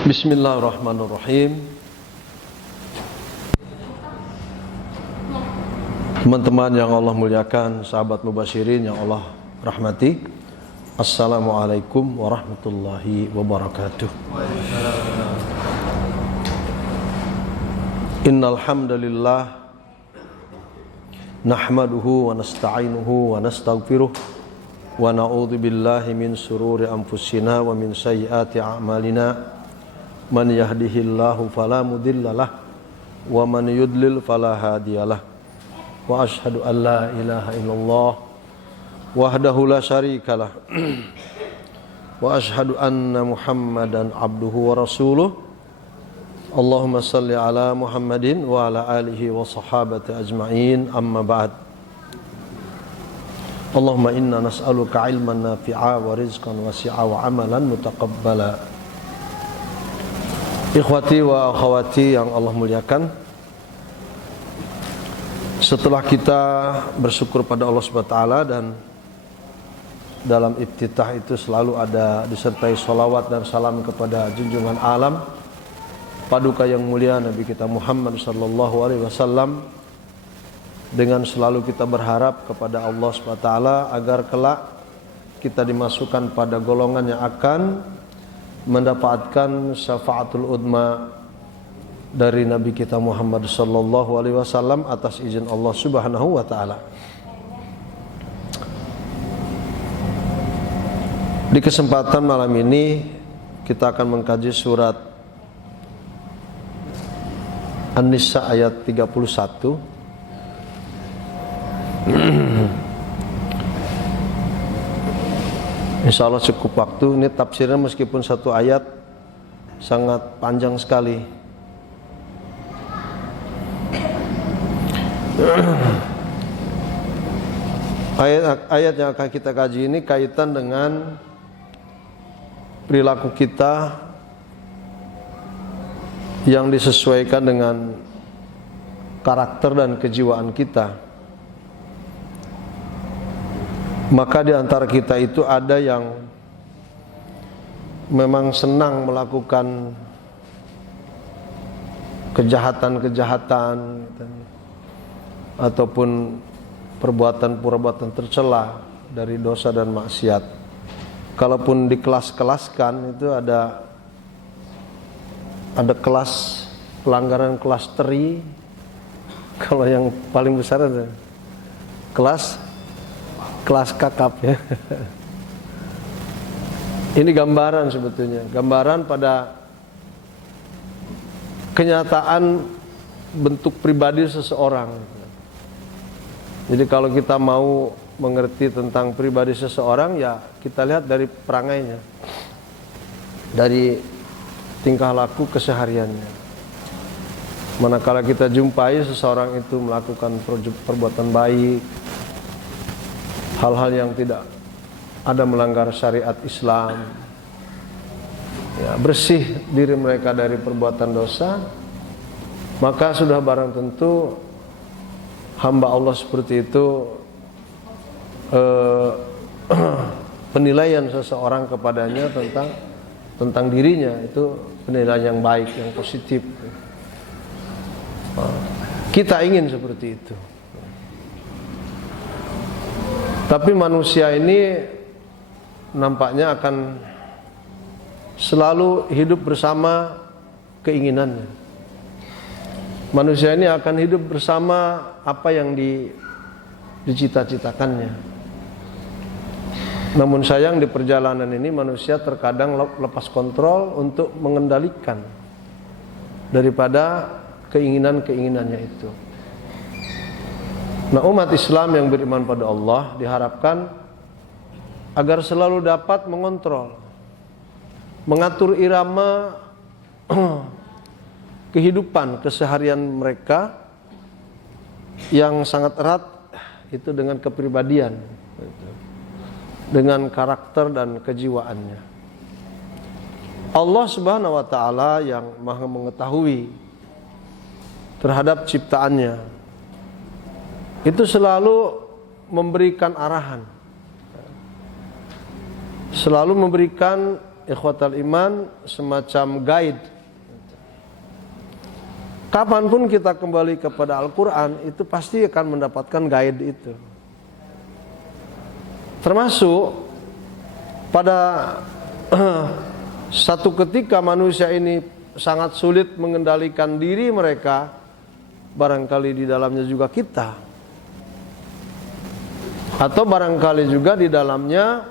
Bismillahirrahmanirrahim. Teman-teman yang Allah muliakan, sahabat mubasyirin yang Allah rahmati, Assalamualaikum warahmatullahi wabarakatuh. Innal hamdalillah nahmaduhu wa nasta'inuhu wa nastaghfiruh wa na'udzu billahi min shururi anfusina wa min sayyiati a'malina. Man yahdihillahu fala mudhillalah wa man yudlil fala hadiyalah. Wa asyhadu an la ilaha illallah wahdahu la syarikalah wa asyhadu anna Muhammadan abduhu wa rasuluh. Allahumma salli ala Muhammadin wa ala alihi wa sahabati ajma'in, amma ba'd. Allahumma inna nas'aluka ilman nafi'a wa rizqan wasi'a wa amalan mutaqabbala. Ikhwati wa akhwati yang Allah muliakan, setelah kita bersyukur pada Allah SWT dan dalam iftitah itu selalu ada disertai sholawat dan salam kepada junjungan alam, paduka yang mulia Nabi kita Muhammad SAW, dengan selalu kita berharap kepada Allah SWT agar kelak kita dimasukkan pada golongan yang akan mendapatkan syafaatul udma dari Nabi kita Muhammad SAW atas izin Allah Subhanahu wa taala. Di kesempatan malam ini kita akan mengkaji surat An-Nisa ayat 31. Insya Allah cukup waktu. Ini tafsirnya meskipun satu ayat sangat panjang sekali. Ayat yang akan kita kaji ini kaitan dengan perilaku kita yang disesuaikan dengan karakter dan kejiwaan kita. Maka di antara kita itu ada yang memang senang melakukan kejahatan-kejahatan ataupun perbuatan-perbuatan tercela dari dosa dan maksiat. Kalaupun dikelas-kelaskan itu ada kelas pelanggaran kelas teri. Kalau yang paling besar ada kelas kakap ya. Ini gambaran sebetulnya, gambaran pada kenyataan bentuk pribadi seseorang. Jadi kalau kita mau mengerti tentang pribadi seseorang, ya kita lihat dari perangainya, dari tingkah laku kesehariannya. Manakala kita jumpai seseorang itu melakukan perbuatan baik, hal-hal yang tidak ada melanggar syariat Islam, ya, bersih diri mereka dari perbuatan dosa, maka sudah barang tentu hamba Allah seperti itu penilaian seseorang kepadanya tentang dirinya itu penilaian yang baik, yang positif. Kita ingin seperti itu. Tapi manusia ini nampaknya akan selalu hidup bersama keinginannya. Manusia ini akan hidup bersama apa yang dicita-citakannya. Namun sayang di perjalanan ini manusia terkadang lepas kontrol untuk mengendalikan daripada keinginan-keinginannya itu. Nah, umat Islam yang beriman pada Allah diharapkan agar selalu dapat mengontrol, mengatur irama kehidupan keseharian mereka yang sangat erat itu dengan kepribadian, dengan karakter dan kejiwaannya. Allah Subhanahu wa taala yang Maha mengetahui terhadap ciptaannya itu selalu memberikan arahan, selalu memberikan ikhwatal iman semacam guide. Kapanpun kita kembali kepada Al-Quran, itu pasti akan mendapatkan guide itu. Termasuk pada satu ketika manusia ini sangat sulit mengendalikan diri mereka, barangkali di dalamnya juga kita, atau barangkali juga di dalamnya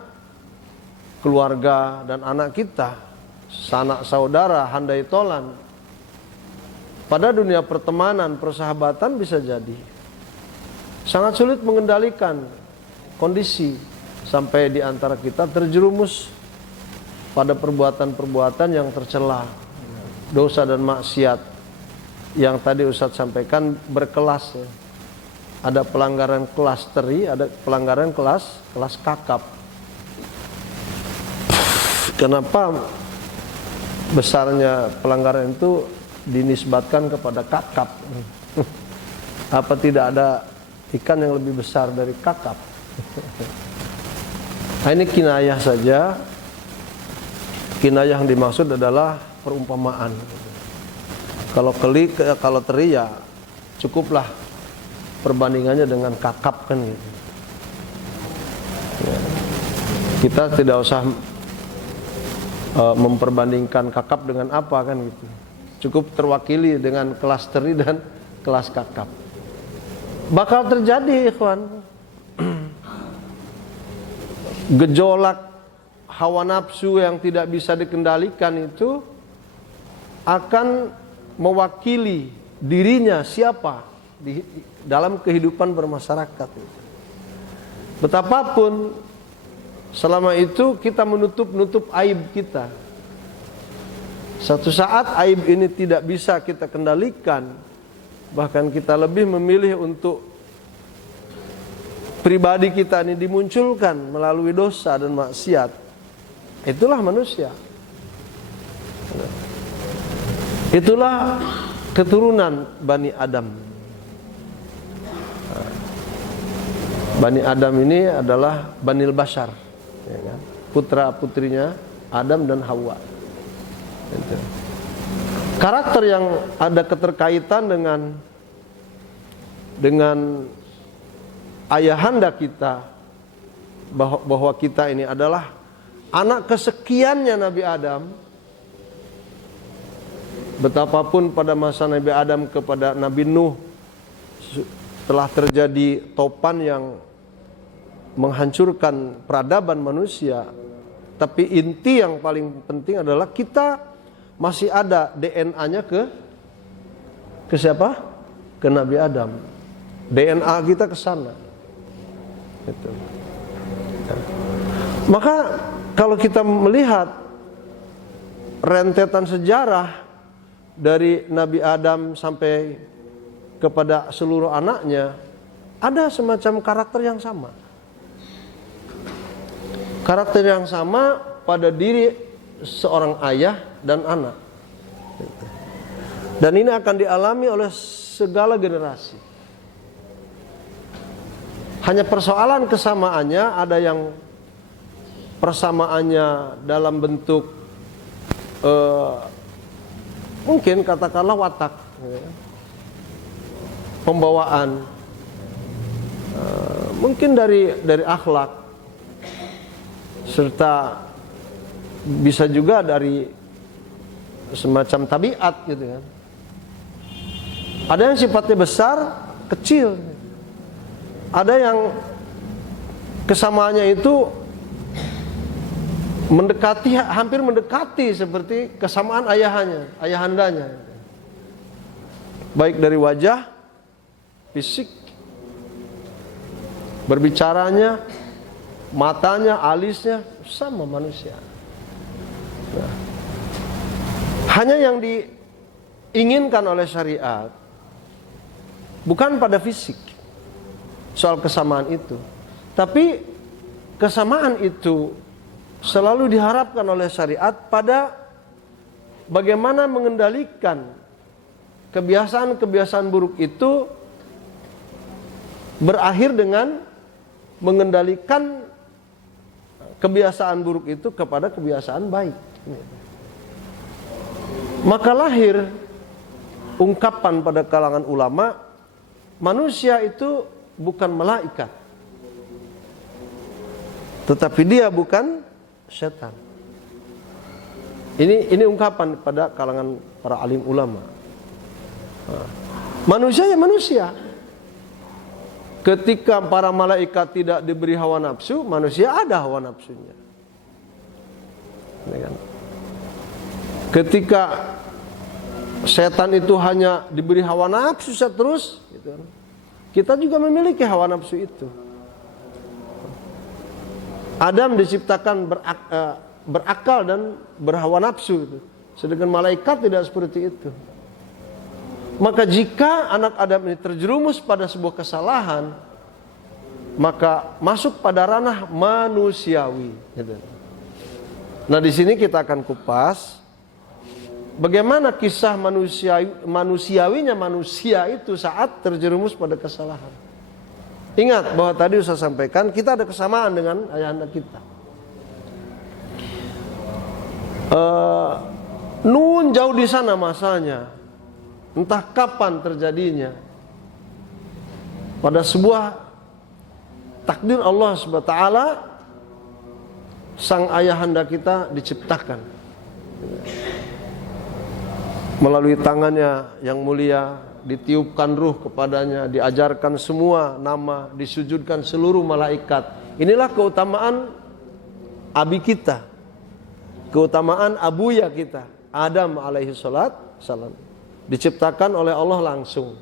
keluarga dan anak kita, sanak saudara, handai tolan. Pada dunia pertemanan, persahabatan bisa jadi sangat sulit mengendalikan kondisi, sampai di antara kita terjerumus pada perbuatan-perbuatan yang tercela, dosa dan maksiat yang tadi Ustadz sampaikan berkelas ya. Ada pelanggaran kelas teri, ada pelanggaran kelas kakap. Kenapa besarnya pelanggaran itu dinisbatkan kepada kakap? Apa tidak ada ikan yang lebih besar dari kakap? Nah, ini kinayah saja. Kinayah yang dimaksud adalah perumpamaan. Kalau teri ya cukuplah perbandingannya dengan kakap kan gitu. Ya. Kita tidak usah memperbandingkan kakap dengan apa kan gitu. Cukup terwakili dengan kelas teri dan kelas kakap. Bakal terjadi ikhwan, gejolak hawa nafsu yang tidak bisa dikendalikan itu akan mewakili dirinya siapa di dalam kehidupan bermasyarakat. Betapapun selama itu kita menutup aib kita, satu saat aib ini tidak bisa kita kendalikan, bahkan kita lebih memilih untuk pribadi kita ini dimunculkan melalui dosa dan maksiat. Itulah manusia. Itulah keturunan Bani Adam. Bani Adam ini adalah Banil Bashar, ya kan? Putra putrinya Adam dan Hawa. Karakter yang ada keterkaitan dengan ayahanda kita, bahwa kita ini adalah anak kesekiannya Nabi Adam. Betapapun pada masa Nabi Adam kepada Nabi Nuh telah terjadi topan yang menghancurkan peradaban manusia, tapi inti yang paling penting adalah kita masih ada DNA-nya ke siapa? Ke Nabi Adam. DNA kita ke sana. Gitu. Maka kalau kita melihat rentetan sejarah dari Nabi Adam sampai kepada seluruh anaknya, ada semacam karakter yang sama. Karakter yang sama pada diri seorang ayah dan anak. Dan ini akan dialami oleh segala generasi. Hanya persoalan kesamaannya, ada yang persamaannya dalam bentuk mungkin katakanlah watak, pembawaan, mungkin dari akhlak, serta bisa juga dari semacam tabiat gitu kan. Ada yang sifatnya besar, kecil. Ada yang kesamaannya itu hampir mendekati seperti kesamaan ayahandanya. Baik dari wajah, fisik, berbicaranya, matanya, alisnya sama manusia. Nah, hanya yang diinginkan oleh syariat bukan pada fisik soal kesamaan itu, tapi kesamaan itu selalu diharapkan oleh syariat pada bagaimana mengendalikan kebiasaan-kebiasaan buruk itu berakhir dengan mengendalikan kebiasaan buruk itu kepada kebiasaan baik. Maka lahir ungkapan pada kalangan ulama, manusia itu bukan malaikat, tetapi dia bukan setan. Ini ungkapan pada kalangan para alim ulama. Manusia ya manusia. Ketika para malaikat tidak diberi hawa nafsu, manusia ada hawa nafsunya. Ketika setan itu hanya diberi hawa nafsu terus, gitu, kita juga memiliki hawa nafsu itu. Adam diciptakan berakal dan berhawa nafsu, sedangkan malaikat tidak seperti itu. Maka jika anak Adam ini terjerumus pada sebuah kesalahan, maka masuk pada ranah manusiawi. Nah, di sini kita akan kupas bagaimana kisah manusiawinya manusia itu saat terjerumus pada kesalahan. Ingat bahwa tadi saya sampaikan kita ada kesamaan dengan ayahanda kita. Nun jauh di sana masanya, entah kapan terjadinya. Pada sebuah takdir Allah Subhanahu wa taala, sang ayahanda kita diciptakan melalui tangannya yang mulia, ditiupkan ruh kepadanya, diajarkan semua nama, disujudkan seluruh malaikat. Inilah keutamaan abi kita, keutamaan abuya kita, Adam alaihi salam. Diciptakan oleh Allah langsung,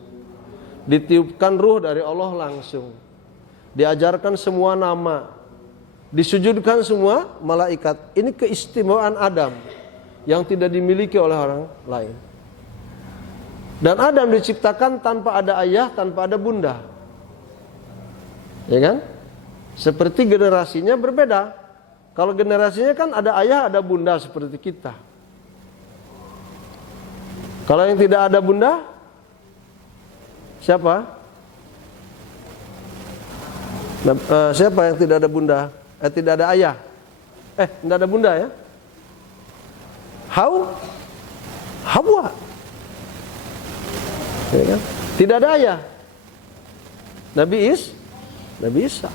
ditiupkan ruh dari Allah langsung, diajarkan semua nama, disujudkan semua malaikat. Ini keistimewaan Adam yang tidak dimiliki oleh orang lain. Dan Adam diciptakan tanpa ada ayah, tanpa ada bunda, ya kan? Seperti generasinya berbeda. Kalau generasinya kan ada ayah, ada bunda seperti kita. Kalau yang tidak ada bunda, siapa? Siapa yang tidak ada bunda? Tidak ada ayah. Tidak ada bunda ya? Hawa. Ya kan? Tidak ada ayah. Nabi Isa.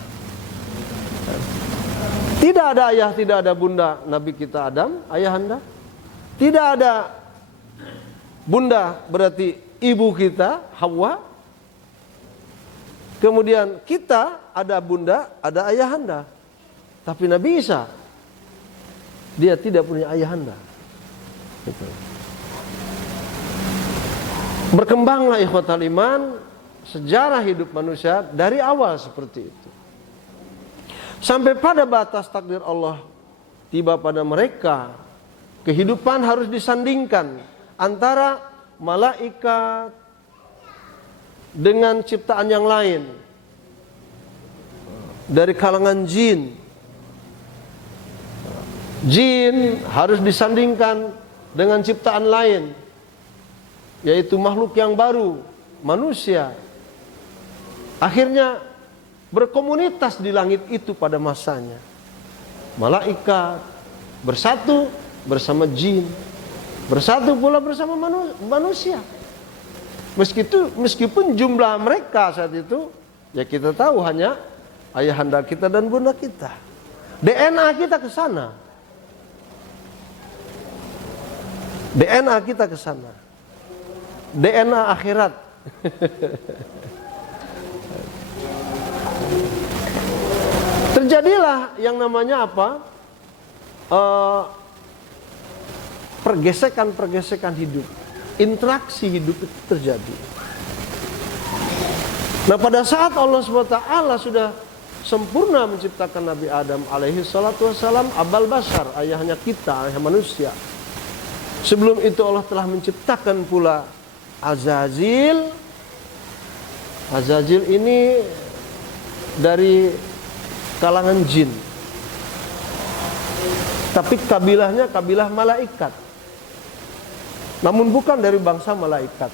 Tidak ada ayah, tidak ada bunda Nabi kita Adam, ayahanda. Tidak ada bunda berarti ibu kita Hawa. Kemudian kita ada bunda, ada ayahanda. Tapi Nabi Isa dia tidak punya ayahanda. Gitu. Berkembanglah ikhwatal iman sejarah hidup manusia dari awal seperti itu. Sampai pada batas takdir Allah tiba pada mereka, kehidupan harus disandingkan antara malaikat dengan ciptaan yang lain dari kalangan jin. Jin harus disandingkan dengan ciptaan lain, yaitu makhluk yang baru, manusia. Akhirnya berkomunitas di langit itu pada masanya. Malaikat bersatu bersama jin, bersatu pula bersama manusia. Meskipun jumlah mereka saat itu, ya kita tahu hanya ayahanda kita dan bunda kita. DNA kita ke sana. DNA kita ke sana. DNA akhirat. Terjadilah yang namanya apa? Pergesekan hidup. Interaksi hidup itu terjadi. Nah, pada saat Allah SWT sudah sempurna menciptakan Nabi Adam alaihi salatu wassalam, abal basar, ayahnya kita, ayah manusia. Sebelum itu Allah telah menciptakan pula Azazil. Azazil ini dari kalangan jin, tapi kabilahnya kabilah malaikat, namun bukan dari bangsa malaikat.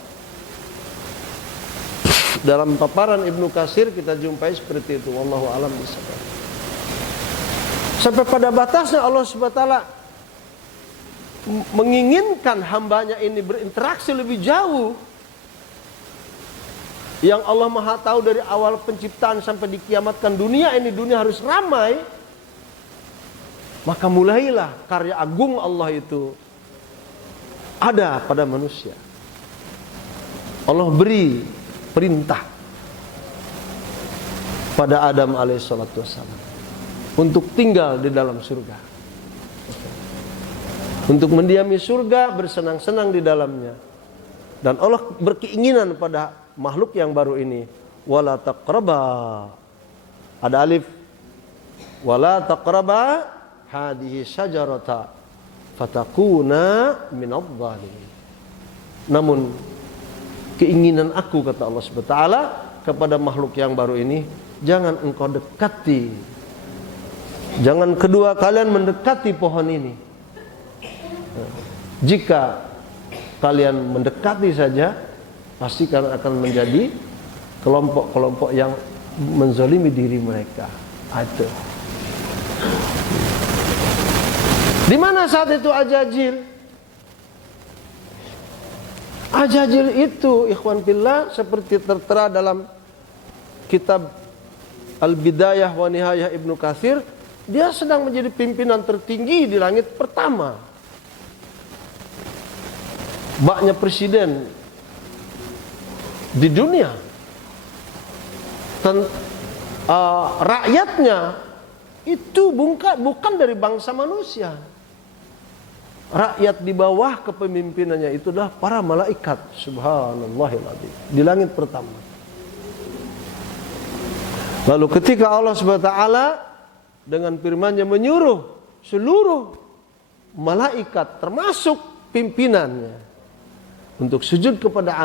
Dalam paparan Ibnu Katsir kita jumpai seperti itu. Wallahu a'lam bishawab. Sampai pada batasnya Allah SWT menginginkan hambanya ini berinteraksi lebih jauh. Yang Allah Maha tahu dari awal penciptaan sampai dikiamatkan dunia ini, dunia harus ramai. Maka mulailah karya agung Allah itu ada pada manusia. Allah beri perintah pada Adam alaihissalatu wassalam untuk tinggal di dalam surga, untuk mendiami surga, bersenang-senang di dalamnya. Dan Allah berkeinginan pada makhluk yang baru ini, wala taqraba, ada alif, wala taqraba hadhihi syajarata fatakuna minadh dhalimin. Namun keinginan aku, kata Allah SWT kepada makhluk yang baru ini, jangan engkau dekati, jangan kedua kalian mendekati pohon ini. Jika kalian mendekati saja, pasti kalian akan menjadi kelompok-kelompok yang menzalimi diri mereka. Itu. Di mana saat itu Ajajil? Ajajil itu, ikhwan fillah, seperti tertera dalam kitab Al-Bidayah wa Nihayah Ibnu Katsir, dia sedang menjadi pimpinan tertinggi di langit pertama. Baknya presiden di dunia. Rakyatnya itu bukan dari bangsa manusia. Rakyat di bawah kepemimpinannya itu adalah para malaikat, subhanallahiladzim, di langit pertama. Lalu ketika Allah SWT dengan firman-Nya menyuruh seluruh malaikat termasuk pimpinannya untuk sujud kepada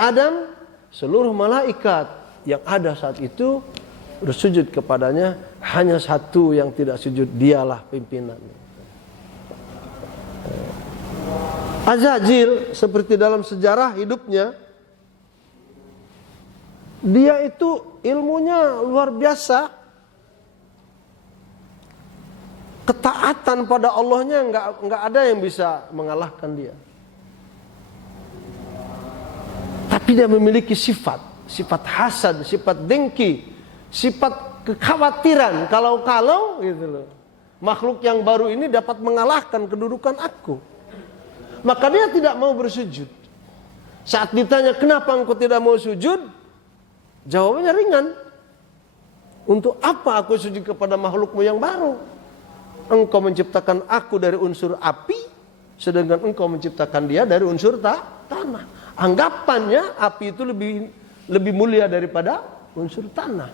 Adam, seluruh malaikat yang ada saat itu bersujud kepadanya. Hanya satu yang tidak sujud, dialah pimpinannya. Ajajil, seperti dalam sejarah hidupnya, dia itu ilmunya luar biasa. Ketaatan pada Allahnya enggak ada yang bisa mengalahkan dia. Tapi dia memiliki sifat hasad, sifat dengki, sifat kekhawatiran kalau gitu loh. Makhluk yang baru ini dapat mengalahkan kedudukan aku. Maka dia tidak mau bersujud. Saat ditanya, kenapa engkau tidak mau sujud? Jawabannya ringan. Untuk apa aku sujud kepada makhlukmu yang baru? Engkau menciptakan aku dari unsur api, sedangkan engkau menciptakan dia dari unsur tanah. Anggapannya api itu lebih mulia daripada unsur tanah.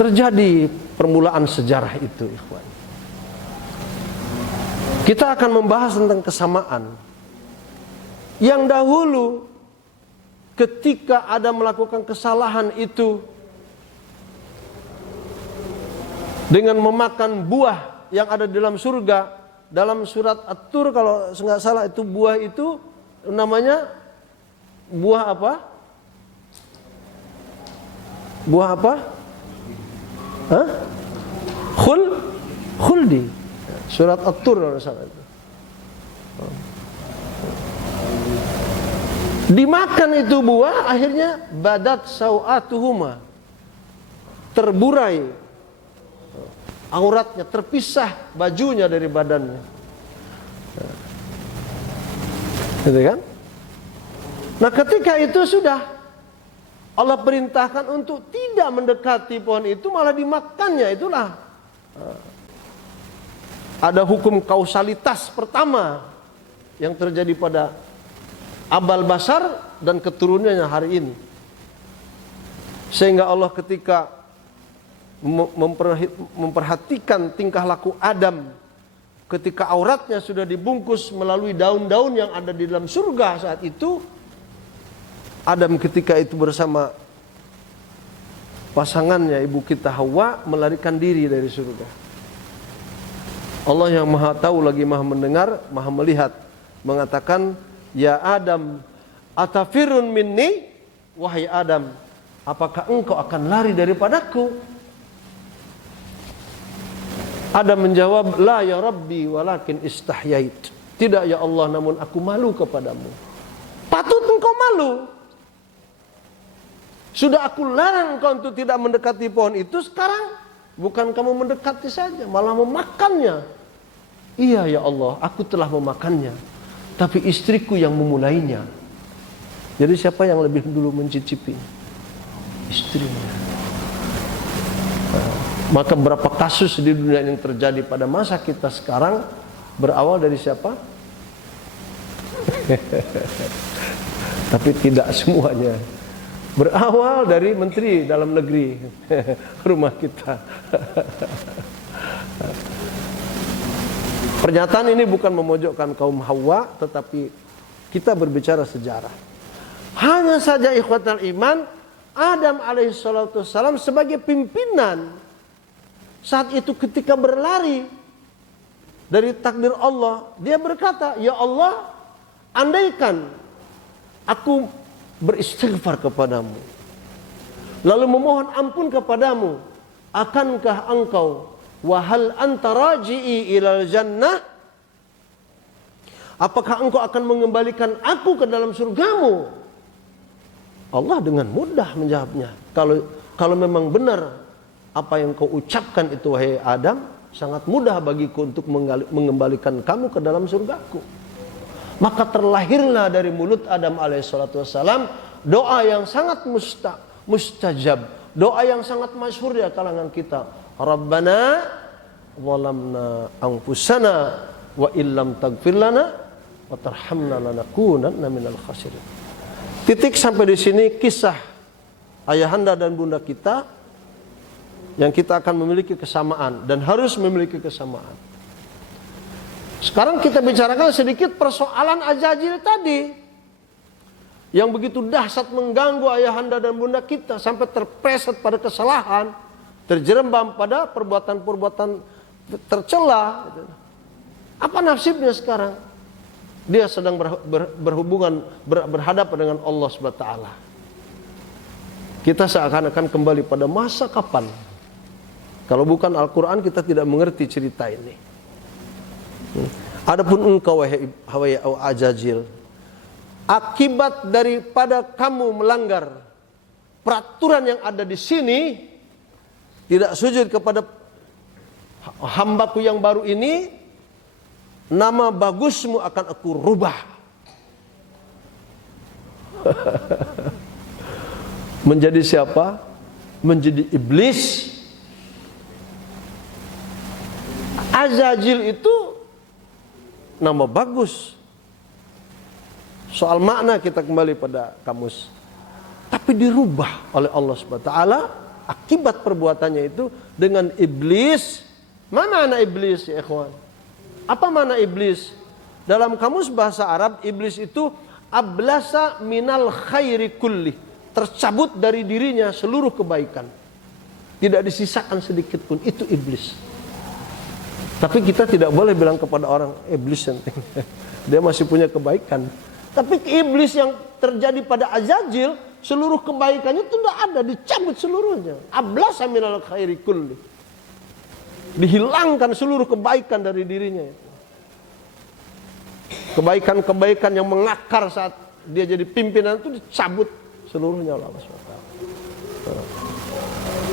Terjadi permulaan sejarah itu, ikhwan. Kita akan membahas tentang kesamaan. Yang dahulu ketika Adam melakukan kesalahan itu dengan memakan buah yang ada di dalam surga, dalam surat At-Tur kalau nggak salah itu buah itu namanya buah apa? Buah apa? Hah? Khuldi. Surat At-Tur kalau salah itu. Dimakan itu buah, akhirnya badat sau'atuhuma, terburai auratnya, terpisah bajunya dari badannya. Gitu kan? Nah, ketika itu sudah Allah perintahkan untuk tidak mendekati pohon itu, malah dimakannya. Itulah ada hukum kausalitas pertama yang terjadi pada Abal Basar dan keturunannya hari ini. Sehingga Allah ketika memperhatikan tingkah laku Adam ketika auratnya sudah dibungkus melalui daun-daun yang ada di dalam surga saat itu, Adam ketika itu bersama pasangannya ibu kita Hawa melarikan diri dari surga. Allah yang maha tahu lagi maha mendengar, maha melihat, mengatakan, ya Adam, atafirun minni, wahai Adam, apakah engkau akan lari daripadaku? Adam menjawab, la ya Rabbi walakin istahyait. Tidak ya Allah, namun aku malu kepadamu. Patut engkau malu. Sudah aku larang engkau untuk tidak mendekati pohon itu, sekarang bukan kamu mendekati saja, malah memakannya. Iya ya Allah, aku telah memakannya, tapi istriku yang memulainya. Jadi siapa yang lebih dulu mencicipi? Istrinya. Maka berapa kasus di dunia yang terjadi pada masa kita sekarang berawal dari siapa? Tapi tidak semuanya. Berawal dari Menteri Dalam Negeri rumah kita. Pernyataan ini bukan memojokkan kaum Hawa, tetapi kita berbicara sejarah. Hanya saja ikhwatal iman, Adam alaihissalam sebagai pimpinan saat itu ketika berlari dari takdir Allah, dia berkata, ya Allah, andaikan aku beristighfar kepadamu, lalu memohon ampun kepadamu, akankah engkau wahal anta raji'i ilal jannah, apakah engkau akan mengembalikan aku ke dalam surgamu? Allah dengan mudah menjawabnya. Kalau memang benar apa yang kau ucapkan itu wahai Adam, sangat mudah bagiku untuk mengembalikan kamu ke dalam surgaku. Maka terlahirlah dari mulut Adam alaihissalam doa yang sangat mustajab, doa yang sangat masyhur di kalangan kita. Rabbana zalamna anfusana wa illam taghfir lana wa tarhamna lanakunanna minal khasirin. Titik sampai di sini kisah ayahanda dan bunda kita yang kita akan memiliki kesamaan dan harus memiliki kesamaan. Sekarang kita bicarakan sedikit persoalan Azazil tadi yang begitu dahsyat mengganggu ayahanda dan bunda kita sampai terpreset pada kesalahan, terjerembab pada perbuatan-perbuatan tercela. Apa nasibnya sekarang? Dia sedang berhadapan dengan Allah SWT. Kita seakan-akan kembali pada masa kapan? Kalau bukan Al-Quran kita tidak mengerti cerita ini. Adapun engkau wahai Azazil, akibat daripada kamu melanggar peraturan yang ada di sini, tidak sujud kepada hambaku yang baru ini, nama bagusmu akan aku rubah. Menjadi siapa? Menjadi iblis. Azazil itu nama bagus. Soal makna kita kembali pada kamus. Tapi dirubah oleh Allah SWT akibat perbuatannya itu dengan iblis. Mana anak iblis ya ikhwan? Apa mana iblis? Dalam kamus bahasa Arab, iblis itu ablasa minal khairi kulli, tercabut dari dirinya seluruh kebaikan, tidak disisakan sedikit pun. Itu iblis. Tapi kita tidak boleh bilang kepada orang iblis dia masih punya kebaikan. Tapi iblis yang terjadi pada Azazil, seluruh kebaikannya itu tidak ada, dicabut seluruhnya. Ablasa minal khairi kulli, dihilangkan seluruh kebaikan dari dirinya. Kebaikan-kebaikan yang mengakar saat dia jadi pimpinan itu dicabut seluruhnya oleh Allah SWT.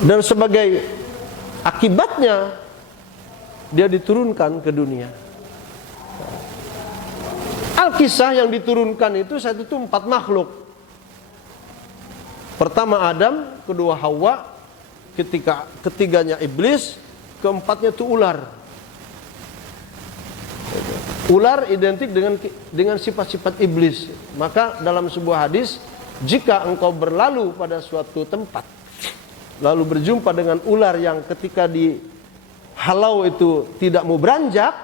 Dan sebagai akibatnya dia diturunkan ke dunia. Al-Kisah yang diturunkan itu saat itu 4 makhluk. Pertama Adam, kedua Hawa, ketiganya iblis, keempatnya itu ular. Ular identik dengan sifat-sifat iblis. Maka dalam sebuah hadis, jika engkau berlalu pada suatu tempat, lalu berjumpa dengan ular yang ketika dihalau itu tidak mau beranjak,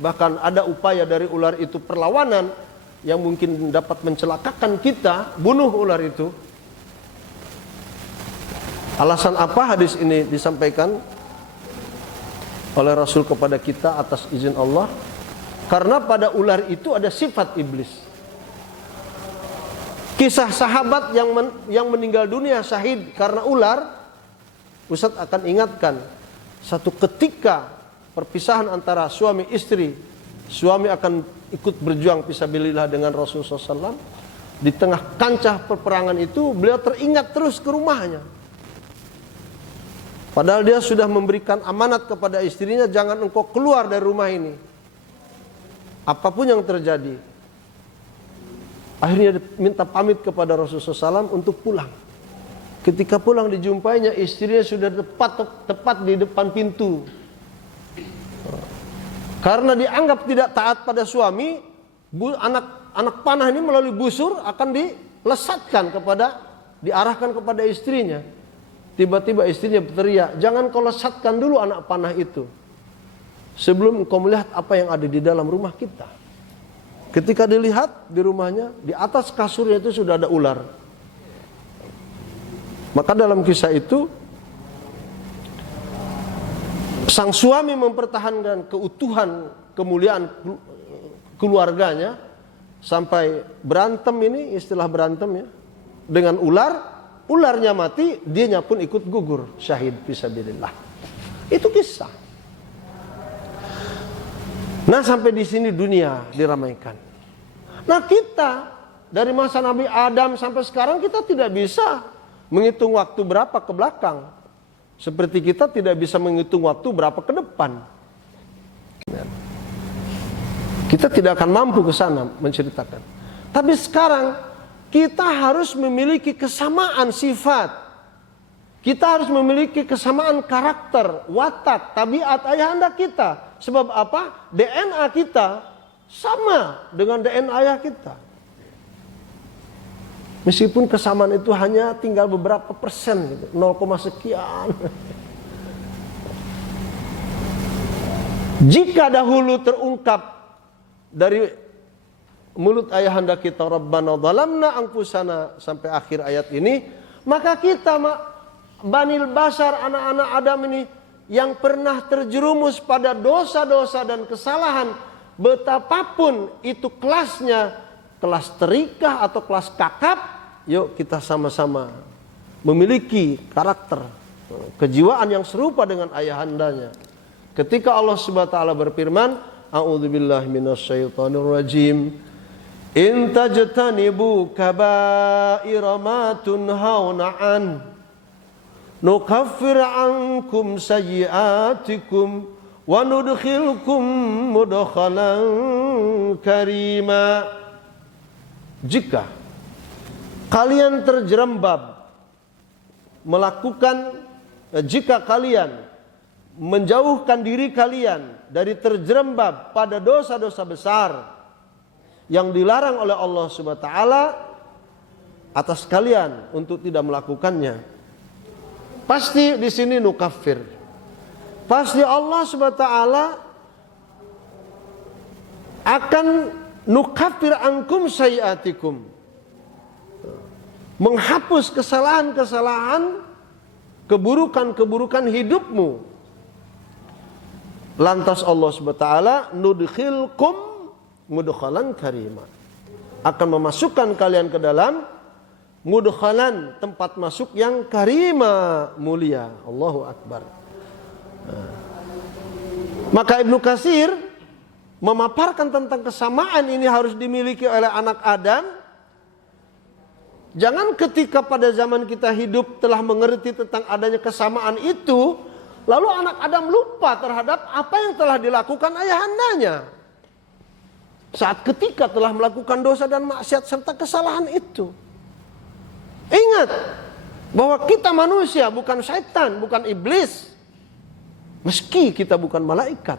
bahkan ada upaya dari ular itu perlawanan yang mungkin dapat mencelakakan kita, bunuh ular itu. Alasan apa hadis ini disampaikan oleh Rasul kepada kita atas izin Allah? Karena pada ular itu ada sifat iblis. kisah sahabat yang meninggal dunia syahid karena ular, Ustadz akan ingatkan, satu ketika perpisahan antara suami istri, suami akan ikut berjuang fisabilillah dengan Rasulullah SAW. Di tengah kancah peperangan itu beliau teringat terus ke rumahnya. Padahal dia sudah memberikan amanat kepada istrinya, jangan engkau keluar dari rumah ini, apapun yang terjadi. Akhirnya minta pamit kepada Rasulullah SAW untuk pulang. Ketika pulang dijumpainya istrinya sudah tepat di depan pintu. Karena dianggap tidak taat pada suami, anak panah ini melalui busur akan diarahkan kepada istrinya. Tiba-tiba istrinya berteriak, jangan kau lesatkan dulu anak panah itu sebelum engkau melihat apa yang ada di dalam rumah kita. Ketika dilihat di rumahnya, di atas kasurnya itu sudah ada ular. Maka dalam kisah itu sang suami mempertahankan keutuhan kemuliaan keluarganya sampai berantem, ini istilah berantem ya, dengan ular. Ularnya mati, dianya pun ikut gugur syahid fisabilillah. Itu kisah. Nah, sampai di sini dunia diramaikan. Nah, kita dari masa Nabi Adam sampai sekarang kita tidak bisa menghitung waktu berapa ke belakang. Seperti kita tidak bisa menghitung waktu berapa ke depan. Kita tidak akan mampu ke sana menceritakan. Tapi sekarang kita harus memiliki kesamaan sifat. Kita harus memiliki kesamaan karakter, watak, tabiat ayahanda kita. Sebab apa? DNA kita sama dengan DNA ayah kita. Meskipun kesamaan itu hanya tinggal beberapa persen gitu, 0, sekian. Jika dahulu terungkap dari mulut ayahanda kita, Rabbana dhalamna anfusana, sampai akhir ayat ini, maka kita Banil Bashar, anak-anak Adam ini yang pernah terjerumus pada dosa-dosa dan kesalahan, betapapun itu kelasnya, kelas terikah atau kelas kakap, yuk kita sama-sama memiliki karakter, kejiwaan yang serupa dengan ayahandanya. Ketika Allah Subhanahu wa taala berfirman, a'udzubillahi minasyaitonirrajim, in tajtanibu kaba'ira ma tunhauna an nukaffir ankum sayyi'atikum wa nudkhilkum mudkhalan karima. Jika kalian terjerembab jika kalian menjauhkan diri kalian dari terjerembab pada dosa-dosa besar yang dilarang oleh Allah Subhanahu wa taala atas kalian untuk tidak melakukannya, pasti di sini nukafir. Pasti Allah Subhanahu wa taala akan nukafir ankum sayiatikum, menghapus kesalahan-kesalahan, keburukan-keburukan hidupmu. Lantas Allah Subhanahu wa taala nudkhilkum mudkhalan karima, akan memasukkan kalian ke dalam mudkhalan, tempat masuk yang karima, mulia. Allahu akbar. Maka Ibnu Katsir memaparkan tentang kesamaan ini harus dimiliki oleh anak Adam. Jangan ketika pada zaman kita hidup telah mengerti tentang adanya kesamaan itu, lalu anak Adam lupa terhadap apa yang telah dilakukan ayahandanya saat ketika telah melakukan dosa dan maksiat serta kesalahan itu. Ingat bahwa kita manusia, bukan syaitan, bukan iblis. Meski kita bukan malaikat.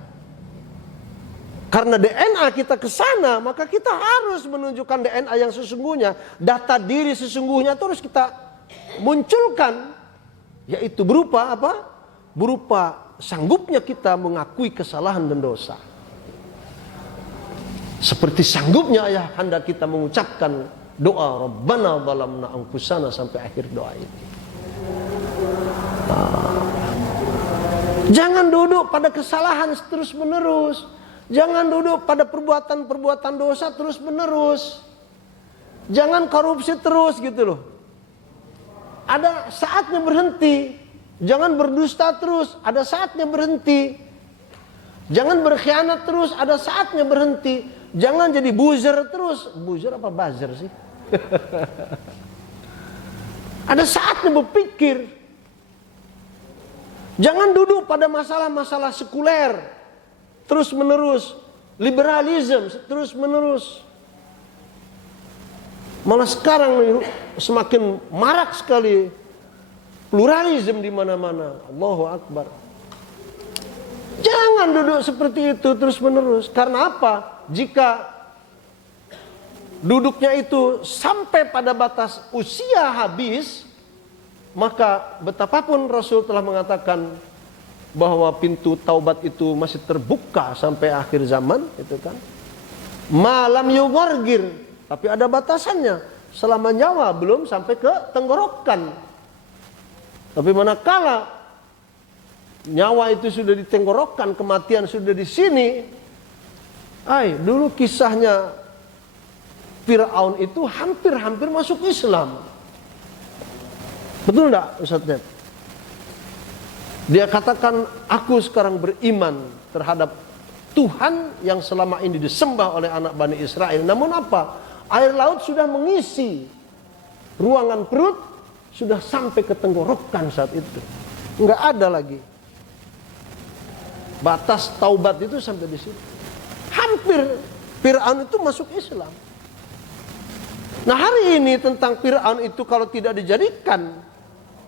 Karena DNA kita ke sana, maka kita harus menunjukkan DNA yang sesungguhnya. Data diri sesungguhnya itu harus kita munculkan. Yaitu berupa apa? Berupa sanggupnya kita mengakui kesalahan dan dosa. Seperti sanggupnya ayahanda kita mengucapkan doa Rabbana dhalamna anfusana sampai akhir doa ini. Jangan duduk pada kesalahan terus menerus. Jangan duduk pada perbuatan-perbuatan dosa terus menerus. Jangan korupsi terus gitu loh. Ada saatnya berhenti. Jangan berdusta terus, ada saatnya berhenti. Jangan berkhianat terus, ada saatnya berhenti. Jangan jadi buzzer terus. Buzzer apa buzzer sih? Ada saatnya berpikir. Jangan duduk pada masalah-masalah sekuler terus menerus, liberalisme terus menerus. Malah sekarang semakin marak sekali pluralisme di mana-mana. Allahu Akbar. Jangan duduk seperti itu terus menerus. Karena apa? Jika duduknya itu sampai pada batas usia habis, maka betapapun Rasul telah mengatakan bahwa pintu taubat itu masih terbuka sampai akhir zaman, itu kan. Malam yugargir, tapi ada batasannya. Selama nyawa belum sampai ke tenggorokan. Tapi manakala nyawa itu sudah di tenggorokan, kematian sudah di sini. Dulu kisahnya Fir'aun itu hampir-hampir masuk Islam. Betul enggak Ustaz Ned? Dia katakan, aku sekarang beriman terhadap Tuhan yang selama ini disembah oleh anak Bani Israel. Namun apa? Air laut sudah mengisi ruangan perut, sudah sampai ke tenggorokan saat itu. Enggak ada lagi. Batas taubat itu sampai di situ. Hampir Fir'aun itu masuk Islam. Nah, hari ini tentang Fir'aun itu kalau tidak dijadikan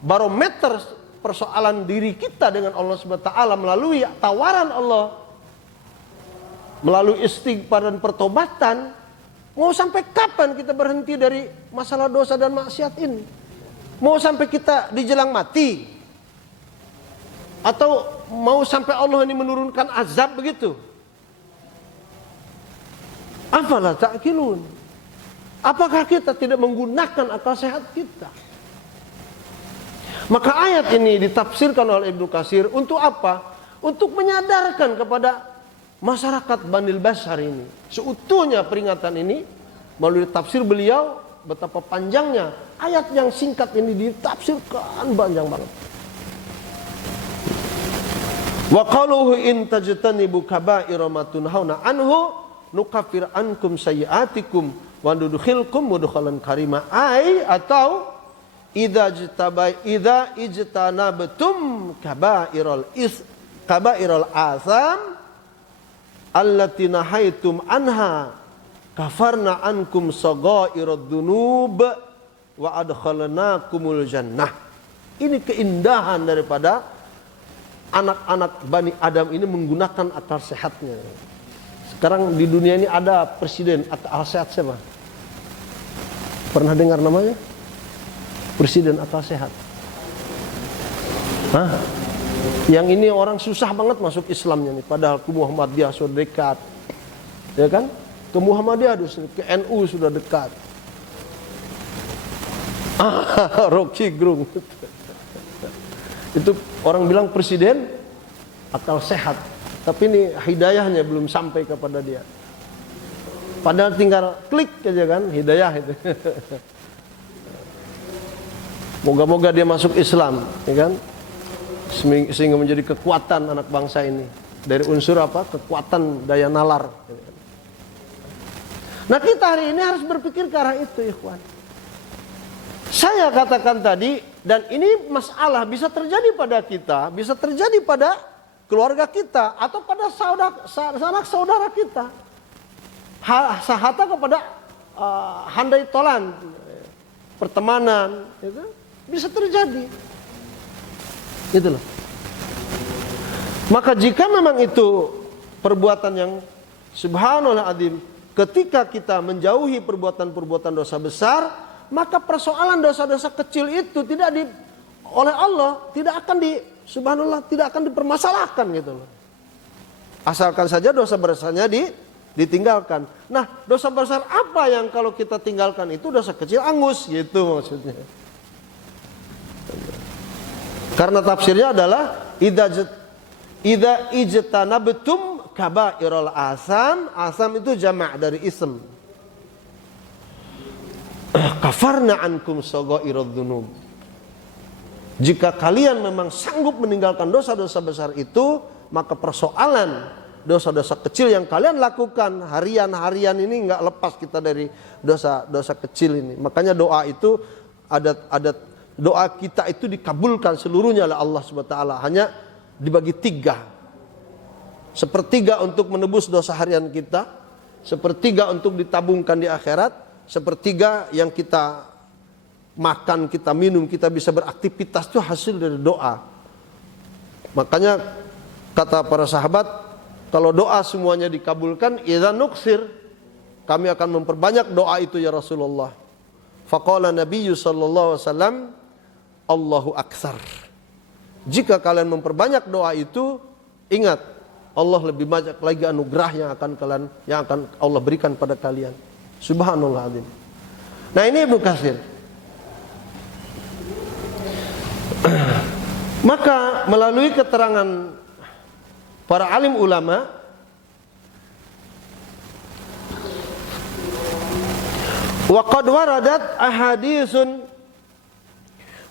barometer persoalan diri kita dengan Allah SWT melalui tawaran Allah, melalui istighfar dan pertobatan, mau sampai kapan kita berhenti dari masalah dosa dan maksiat ini? Mau sampai kita dijelang mati? Atau mau sampai Allah ini menurunkan azab begitu? Afala ta'qilun? Apakah kita tidak menggunakan akal sehat kita? Maka ayat ini ditafsirkan oleh Ibnu Katsir untuk apa? Untuk menyadarkan kepada masyarakat Banil Bashar ini. Seutuhnya peringatan ini melalui tafsir beliau, betapa panjangnya ayat yang singkat ini ditafsirkan panjang banget. Wa qaluhu in tajtanibu kaba'ira ma tunhauna anhu nukaffir ankum sayyi'atikum wa nudkhilkum mudkhalan karima. Atau idza ijtanabtum kabairal asam allati nahaitum anha kafarna ankum saghairad dunub wa adkhalnakumul jannah. Ini keindahan daripada anak-anak Bani Adam ini menggunakan akal sehatnya. Sekarang di dunia ini ada presiden akal sehat siapa? Pernah dengar namanya? Presiden akal sehat. Yang ini orang susah banget masuk Islamnya nih. Padahal ke Muhammadiyah sudah dekat, ya kan? Ke Muhammadiyah, ke NU sudah dekat. Rocky Gerung. Itu orang bilang presiden akal sehat. Tapi ini hidayahnya belum sampai kepada dia. Padahal tinggal klik aja kan, hidayah itu. Moga-moga dia masuk Islam, ya kan? Sehingga menjadi kekuatan anak bangsa ini. Dari unsur apa? Kekuatan daya nalar. Nah, kita hari ini harus berpikir ke arah itu, ikhwan. Saya katakan tadi, dan ini masalah bisa terjadi pada kita, bisa terjadi pada keluarga kita, atau pada sanak saudara kita. Sahata kepada handai tolan, pertemanan, itu bisa terjadi. Gitu loh. Maka jika memang itu perbuatan yang subhanallah azim, ketika kita menjauhi perbuatan-perbuatan dosa besar, maka persoalan dosa-dosa kecil itu oleh Allah tidak akan tidak akan dipermasalahkan gitu loh. Asalkan saja dosa besarnya ditinggalkan. Nah, dosa besar apa yang kalau kita tinggalkan itu dosa kecil angus gitu maksudnya. Karena tafsirnya adalah idza ijtanabtum kabairal asam. Asam itu jamak dari ism. kafarna ankum saghairad dzunub. Jika kalian memang sanggup meninggalkan dosa-dosa besar itu, maka persoalan dosa-dosa kecil yang kalian lakukan harian-harian ini nggak lepas kita dari dosa-dosa kecil ini. Makanya doa itu ada doa kita itu dikabulkan seluruhnya oleh Allah Subhanahu wa taala, hanya dibagi 3. Sepertiga untuk menebus dosa harian kita, sepertiga untuk ditabungkan di akhirat, sepertiga yang kita makan, kita minum, kita bisa beraktivitas itu hasil dari doa. Makanya kata para sahabat, kalau doa semuanya dikabulkan, idza nuksir, kami akan memperbanyak doa itu ya Rasulullah. Faqala Nabi sallallahu alaihi wasallam, Allahu aktsar. Jika kalian memperbanyak doa itu, ingat Allah lebih banyak lagi anugerah yang akan Allah berikan pada kalian. Subhanallah azim. Nah, ini Ibnu Katsir. Maka melalui keterangan para alim ulama, wa qad waradat ahaditsun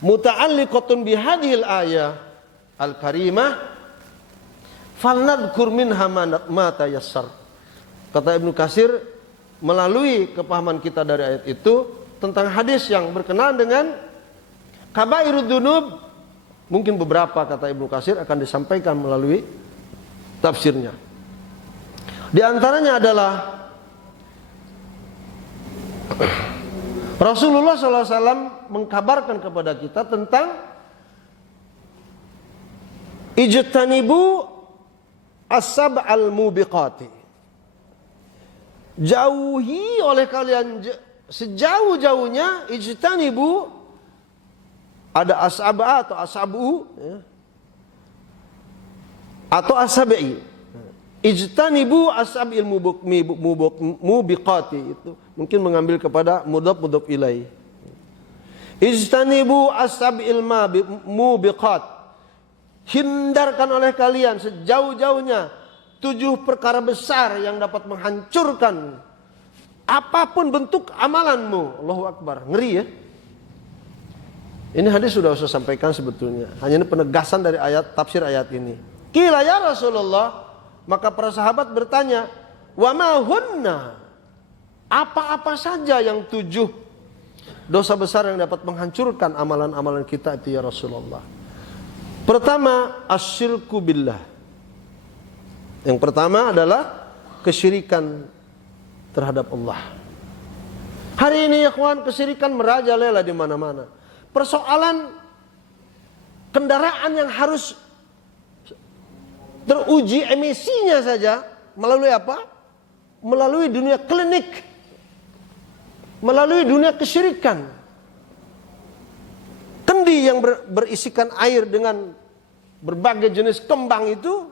muta'alliqatun bihadhil ayah al-karimah falnadhkur minha ma tayassar. Kata Ibnu Katsir, melalui kepahaman kita dari ayat itu tentang hadis yang berkenaan dengan kabairud dzunub, mungkin beberapa kata Ibnu Katsir akan disampaikan melalui tafsirnya. Di antaranya adalah Rasulullah SAW mengkabarkan kepada kita tentang ijtanibu as-sab'al mubiqati. Jauhi oleh kalian sejauh-jauhnya, ijtanibu, ada as'aba atau as'abu ya, atau as'abi. Ijtanibu as'abil mubiqati, itu mungkin mengambil kepada mudhaf ilaih. Ijtanibu as'abil mubiqat, hindarkan oleh kalian sejauh-jauhnya 7 perkara besar yang dapat menghancurkan apapun bentuk amalanmu. Allahu Akbar, ngeri ya. Ini hadis sudah saya sampaikan sebetulnya, hanya ini penegasan dari ayat, tafsir ayat ini. Qila ya Rasulullah, maka para sahabat bertanya, wa ma hunna, apa-apa saja yang 7 dosa besar yang dapat menghancurkan amalan-amalan kita itu ya Rasulullah. Pertama, asyirku billah. Yang pertama adalah kesyirikan terhadap Allah. Hari ini ya kawan, kesyirikan merajalela di mana-mana. Persoalan kendaraan yang harus teruji emisinya saja melalui apa? Melalui dunia klinik, melalui dunia kesyirikan. Kendi yang berisikan air dengan berbagai jenis kembang itu,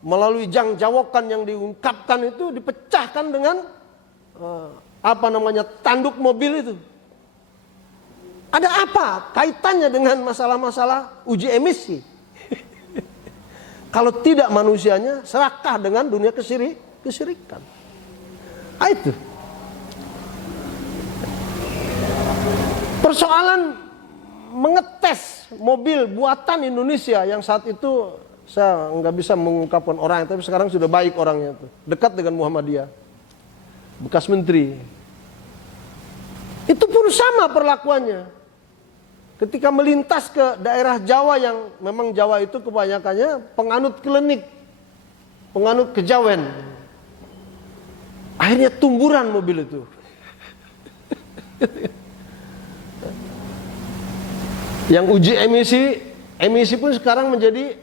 melalui jang-jawokan yang diungkapkan itu, dipecahkan dengan tanduk mobil itu. Ada apa kaitannya dengan masalah-masalah uji emisi? Kalau tidak manusianya serakah dengan dunia kesyirikan. Itu persoalan mengetes mobil buatan Indonesia yang saat itu saya nggak bisa mengungkapkan orang, tapi sekarang sudah baik orangnya itu, dekat dengan Muhammadiyah, bekas menteri. Itu pun sama perlakuannya. Ketika melintas ke daerah Jawa yang memang Jawa itu kebanyakannya penganut klinik, penganut kejawen, akhirnya tumburan mobil itu. Yang uji emisi pun sekarang menjadi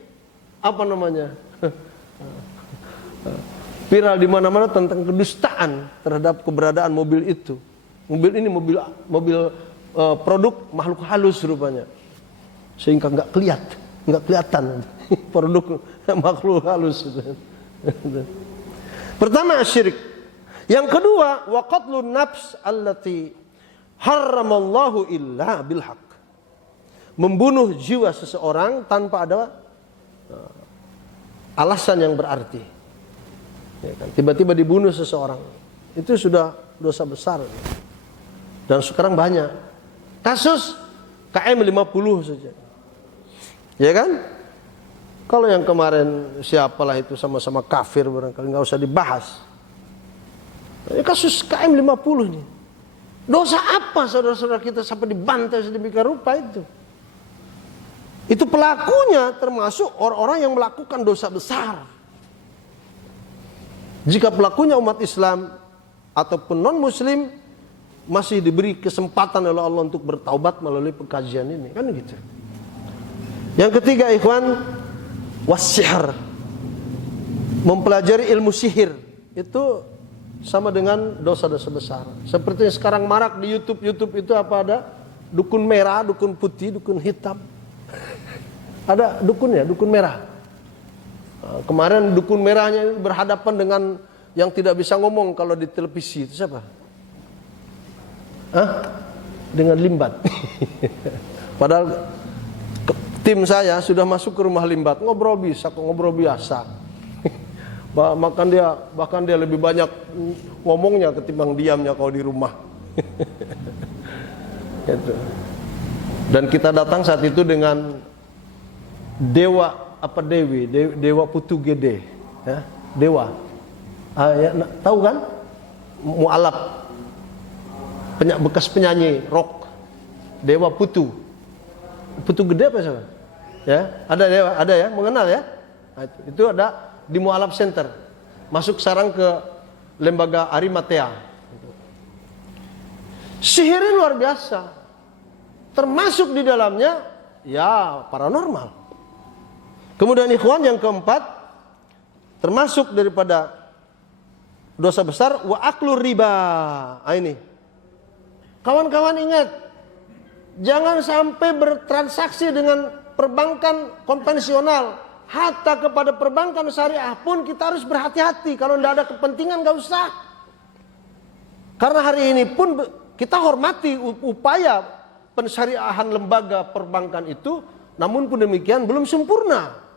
viral di mana-mana tentang kedustaan terhadap keberadaan mobil itu. Mobil ini mobil produk makhluk halus rupanya, sehingga nggak kelihatan produk makhluk halus. Pertama syirik. Yang kedua, wa qatlun nafs allati haramallahu illa bilhaq. Membunuh jiwa seseorang tanpa ada alasan yang berarti. Ya kan? Tiba-tiba dibunuh seseorang, itu sudah dosa besar. Dan sekarang banyak kasus KM 50 saja. Ya kan? Kalau yang kemarin siapalah itu sama-sama kafir barangkali nggak usah dibahas. Kasus KM 50 nih. Dosa apa saudara-saudara kita sampai dibantai sedemikian rupa itu? Itu pelakunya termasuk orang-orang yang melakukan dosa besar. Jika pelakunya umat Islam ataupun non-muslim masih diberi kesempatan oleh Allah untuk bertaubat melalui pengkajian ini, kan gitu. Yang ketiga, ikhwan, wassihr. Mempelajari ilmu sihir itu sama dengan dosa-dosa besar. Seperti yang sekarang marak di YouTube itu apa ada? Dukun merah, dukun putih, dukun hitam. Ada dukunnya, dukun merah. Kemarin dukun merahnya berhadapan dengan yang tidak bisa ngomong kalau di televisi. Itu siapa? Dengan Limbat. Padahal tim saya sudah masuk ke rumah Limbat. Ngobrol bisa, ngobrol biasa. Bahkan dia lebih banyak ngomongnya ketimbang diamnya kalau di rumah. Gitu. Dan kita datang saat itu dengan dewa apa dewa Putu Gede, ya, dewa. Ya, tahu kan? Mu'alaf, bekas penyanyi rock, dewa Putu Gede apa sih? Ya, ada dewa, ada ya, mengenal ya? Nah, itu ada di Mu'alaf Center, masuk sarang ke lembaga Arimatea. Sihir luar biasa, termasuk di dalamnya ya paranormal. Kemudian ikhwan yang keempat, termasuk daripada dosa besar, wa aklu riba. Ini kawan-kawan ingat, jangan sampai bertransaksi dengan perbankan konvensional. Hatta kepada perbankan syariah pun kita harus berhati-hati. Kalau tidak ada kepentingan gak usah. Karena hari ini pun kita hormati upaya pensyariahan lembaga perbankan itu, namun pun demikian belum sempurna.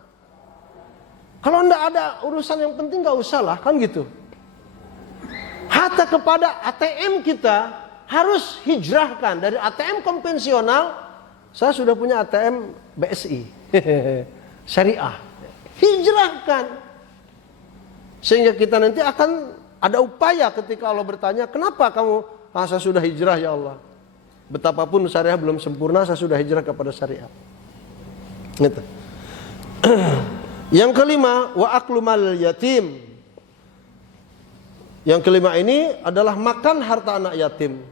Kalau tidak ada urusan yang penting gak usah lah, kan gitu. Hatta kepada ATM kita harus hijrahkan dari ATM konvensional. Saya sudah punya ATM BSI syariah, hijrahkan sehingga kita nanti akan ada upaya ketika Allah bertanya, kenapa kamu? Saya sudah hijrah ya Allah. Betapapun syariah belum sempurna, saya sudah hijrah kepada syariah. Gitu. Yang kelima, wa aklu mal yatim. Yang kelima ini adalah makan harta anak yatim.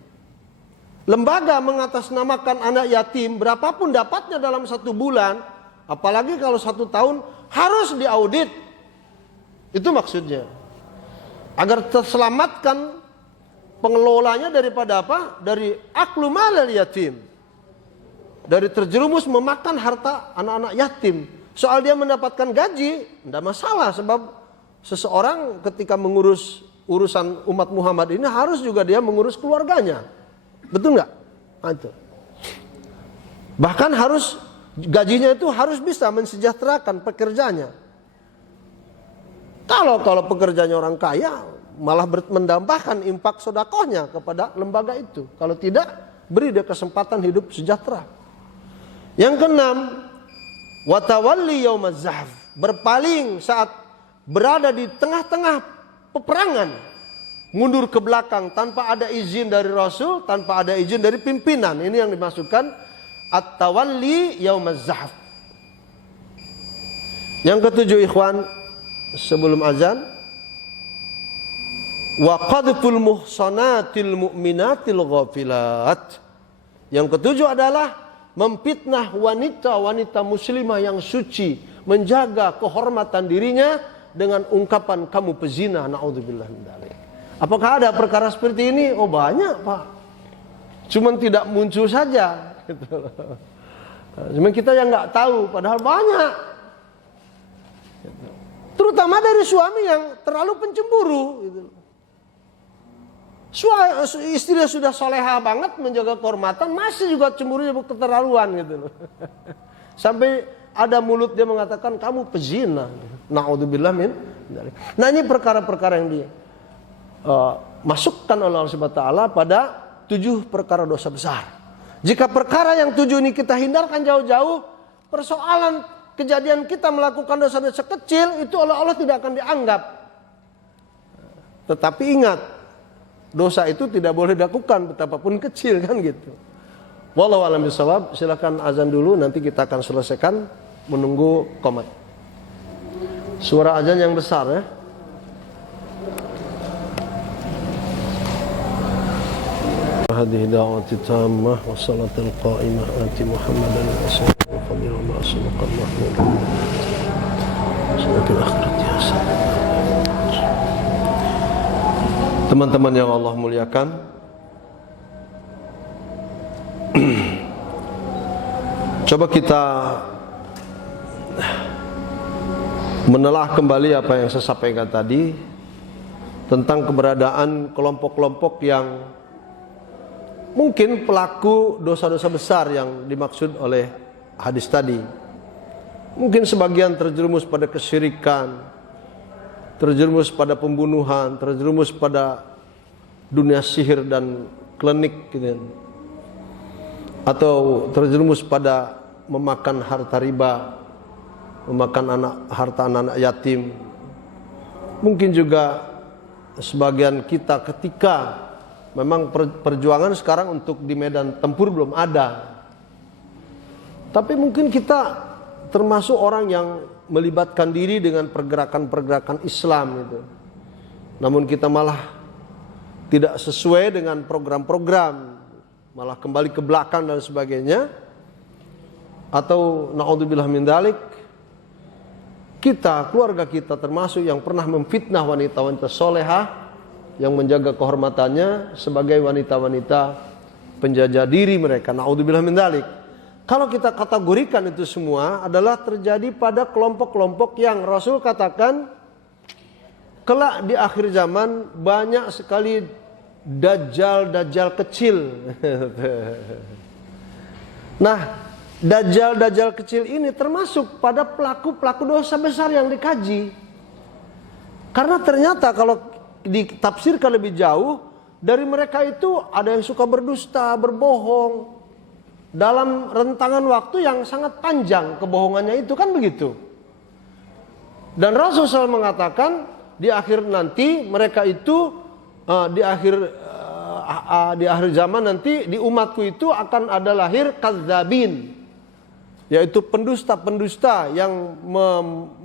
Lembaga mengatasnamakan anak yatim, berapapun dapatnya dalam 1 bulan, apalagi kalau 1 tahun, harus diaudit. Itu maksudnya. Agar terselamatkan pengelolanya daripada apa? Dari aklu malal yatim. Dari terjerumus memakan harta anak-anak yatim. Soal dia mendapatkan gaji, tidak masalah. Sebab seseorang ketika mengurus urusan umat Muhammad ini harus juga dia mengurus keluarganya. Betul nggak? Itu. Bahkan harus gajinya itu harus bisa mensejahterakan pekerjanya. Kalau pekerjanya orang kaya, malah mendambahkan impak sedekahnya kepada lembaga itu. Kalau tidak, beri dia kesempatan hidup sejahtera. Yang keenam, watawalli yaumaz zahf, berpaling saat berada di tengah-tengah peperangan, mundur ke belakang tanpa ada izin dari Rasul, tanpa ada izin dari pimpinan. Ini yang dimaksudkan at-tawalli yaumaz zahf. Yang ketujuh ikhwan, sebelum azan, wa qadful muhsanatil mu'minatil ghafilat. Yang ketujuh adalah memfitnah wanita-wanita muslimah yang suci, menjaga kehormatan dirinya dengan ungkapan kamu pezina, naudzubillah min dzalik. Apakah ada perkara seperti ini? Oh banyak, Pak. Cuman tidak muncul saja. Cuman kita yang nggak tahu, padahal banyak. Terutama dari suami yang terlalu pencemburu. Istrinya sudah soleha banget menjaga kehormatan, masih juga cemburunya keterlaluan gitu. Sampai ada mulut dia mengatakan kamu pezina. Naudzubillah min dzalik. Nah ini perkara-perkara yang dia masukkan oleh Allah Subhanahu wa taala pada 7 perkara dosa besar. Jika perkara yang 7 ini kita hindarkan jauh-jauh, persoalan kejadian kita melakukan dosa-dosa kecil itu oleh Allah tidak akan dianggap. Tetapi ingat, dosa itu tidak boleh dilakukan betapapun kecil, kan gitu. Wallahu a'lam bishawab. Silakan azan dulu, nanti kita akan selesaikan menunggu qomat. Suara azan yang besar ya. Hadhihi da'wati tammah wa salatul qa'imah ati Muhammadan rasulullah wa fadhila ma sallallahu alaihi wasallam. Teman-teman yang Allah muliakan, coba kita menelah kembali apa yang saya sampaikan tadi tentang keberadaan kelompok-kelompok yang mungkin pelaku dosa-dosa besar yang dimaksud oleh hadis tadi. Mungkin sebagian terjerumus pada kesyirikan, terjerumus pada pembunuhan, terjerumus pada dunia sihir dan klinik gitu. Atau terjerumus pada memakan harta riba, memakan harta anak-anak yatim. Mungkin juga sebagian kita ketika memang perjuangan sekarang untuk di medan tempur belum ada, tapi mungkin kita termasuk orang yang melibatkan diri dengan pergerakan-pergerakan Islam itu. Namun kita malah tidak sesuai dengan program-program, malah kembali ke belakang dan sebagainya. Atau naudzubillah min dzalik, kita, keluarga kita termasuk yang pernah memfitnah wanita-wanita solehah yang menjaga kehormatannya sebagai wanita-wanita penjajah diri mereka. Naudzubillah min dzalik. Kalau kita kategorikan itu semua adalah terjadi pada kelompok-kelompok yang Rasul katakan kelak di akhir zaman banyak sekali dajjal-dajjal kecil. Nah, dajjal-dajjal kecil ini termasuk pada pelaku-pelaku dosa besar yang dikaji. Karena ternyata kalau ditafsirkan lebih jauh, dari mereka itu ada yang suka berdusta, berbohong dalam rentangan waktu yang sangat panjang kebohongannya itu, kan begitu. Dan Rasulullah mengatakan di akhir nanti mereka itu di akhir zaman nanti di umatku itu akan ada lahir kadzabin, yaitu pendusta-pendusta yang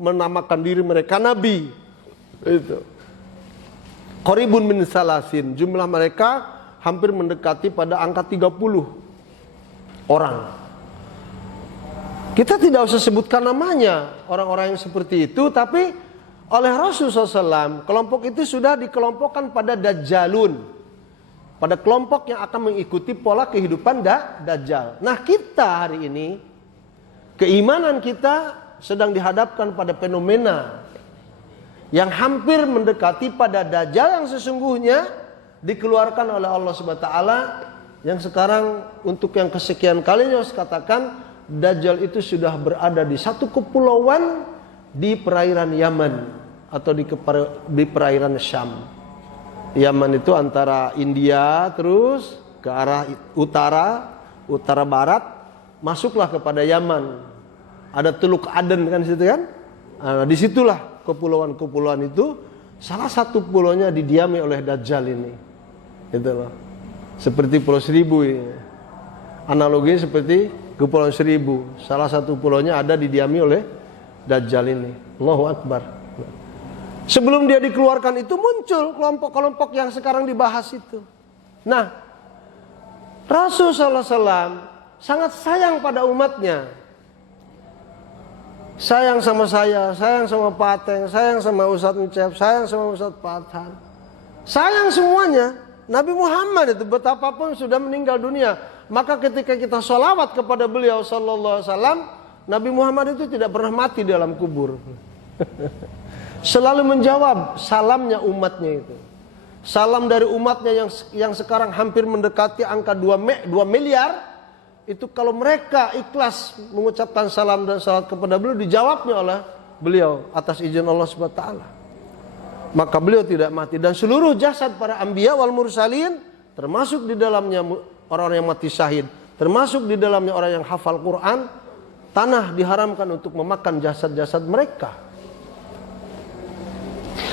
menamakan diri mereka nabi. Itu qaribun min salasin, jumlah mereka hampir mendekati pada angka 30 orang. Kita tidak usah sebutkan namanya orang-orang yang seperti itu, tapi oleh Rasulullah SAW kelompok itu sudah dikelompokkan pada dajjalun, pada kelompok yang akan mengikuti pola kehidupan dajjal. Nah, kita hari ini keimanan kita sedang dihadapkan pada fenomena yang hampir mendekati pada dajjal yang sesungguhnya dikeluarkan oleh Allah Subhanahu wa taala, yang sekarang untuk yang kesekian kalinya harus katakan dajjal itu sudah berada di satu kepulauan di perairan Yaman atau di perairan Syam. Yaman itu antara India terus ke arah utara barat, masuklah kepada Yaman. Ada Teluk Aden kan situ kan? Nah, disitulah kepulauan-kepulauan itu, salah satu pulaunya didiami oleh dajjal ini. Itu loh. Seperti Pulau Seribu ini. Analoginya seperti Kepulauan Seribu. Salah satu pulaunya ada didiami oleh dajjal ini. Allahu Akbar. Sebelum dia dikeluarkan itu muncul kelompok-kelompok yang sekarang dibahas itu. Nah, Rasulullah SAW sangat sayang pada umatnya. Sayang sama saya, sayang sama Pak Ateng, sayang sama Ustadz Encep, sayang sama Ustadz Pathan. Sayang semuanya. Nabi Muhammad itu betapapun sudah meninggal dunia, maka ketika kita sholawat kepada beliau sallallahu alaihi wasallam, Nabi Muhammad itu tidak pernah mati dalam kubur. Selalu menjawab salamnya umatnya itu. Salam dari umatnya yang sekarang hampir mendekati angka 2 miliar. Itu kalau mereka ikhlas mengucapkan salam dan salawat kepada beliau, dijawabnya oleh beliau atas izin Allah Subhanahu wa taala. Maka beliau tidak mati, dan seluruh jasad para anbiya wal mursalin termasuk di dalamnya orang-orang yang mati syahid, termasuk di dalamnya orang yang hafal Quran, tanah diharamkan untuk memakan jasad-jasad mereka.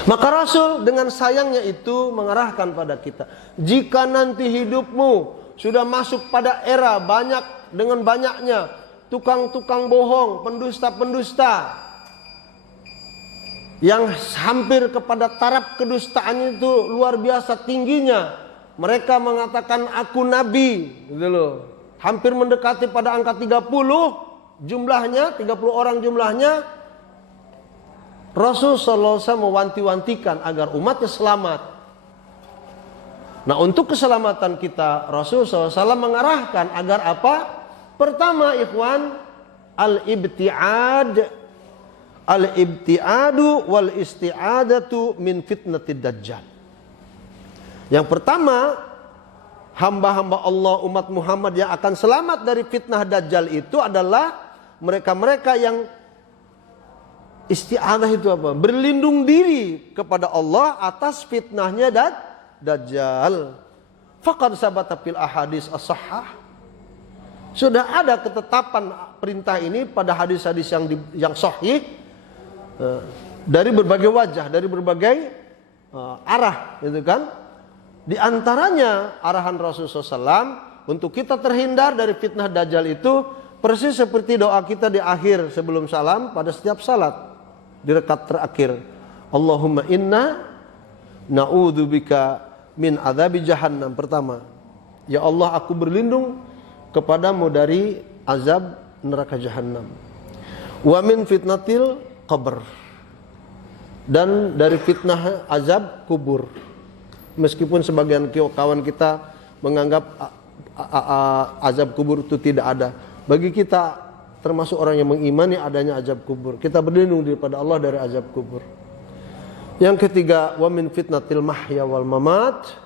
Maka Rasul dengan sayangnya itu mengarahkan pada kita, jika nanti hidupmu sudah masuk pada era dengan banyaknya tukang-tukang bohong, pendusta-pendusta yang hampir kepada taraf kedustaan itu luar biasa tingginya. Mereka mengatakan aku nabi, gitu loh. Hampir mendekati pada angka 30 jumlahnya, 30 orang jumlahnya. Rasul sallallahu alaihi wasallam mewanti-wantikan agar umatnya selamat. Nah, untuk keselamatan kita, Rasul sallallahu alaihi wasallam mengarahkan agar apa? Pertama, ikhwan, al-ibtiadu wal isti'adatu min fitnatid dajjal. Yang pertama, hamba-hamba Allah umat Muhammad yang akan selamat dari fitnah dajjal itu adalah mereka-mereka yang isti'adah itu apa? Berlindung diri kepada Allah atas fitnahnya dajjal. Faqad sabata fil ahadits as-sahhah. Sudah ada ketetapan perintah ini pada hadis-hadis yang sahih dari berbagai wajah, dari berbagai arah, gitu kan? Di antaranya arahan Rasulullah SAW untuk kita terhindar dari fitnah dajjal itu persis seperti doa kita di akhir sebelum salam pada setiap salat di rakaat terakhir. Allahumma inna na'udzubika min adzabi jahannam. Pertama, ya Allah, aku berlindung kepadamu dari azab neraka jahanam. Wa min fitnatil qabr, dan dari fitnah azab kubur. Meskipun sebagian kawan kita menganggap azab kubur itu tidak ada, bagi kita termasuk orang yang mengimani adanya azab kubur, kita berlindung daripada Allah dari azab kubur. Yang ketiga, wa min fitnatil mahya wal mamat,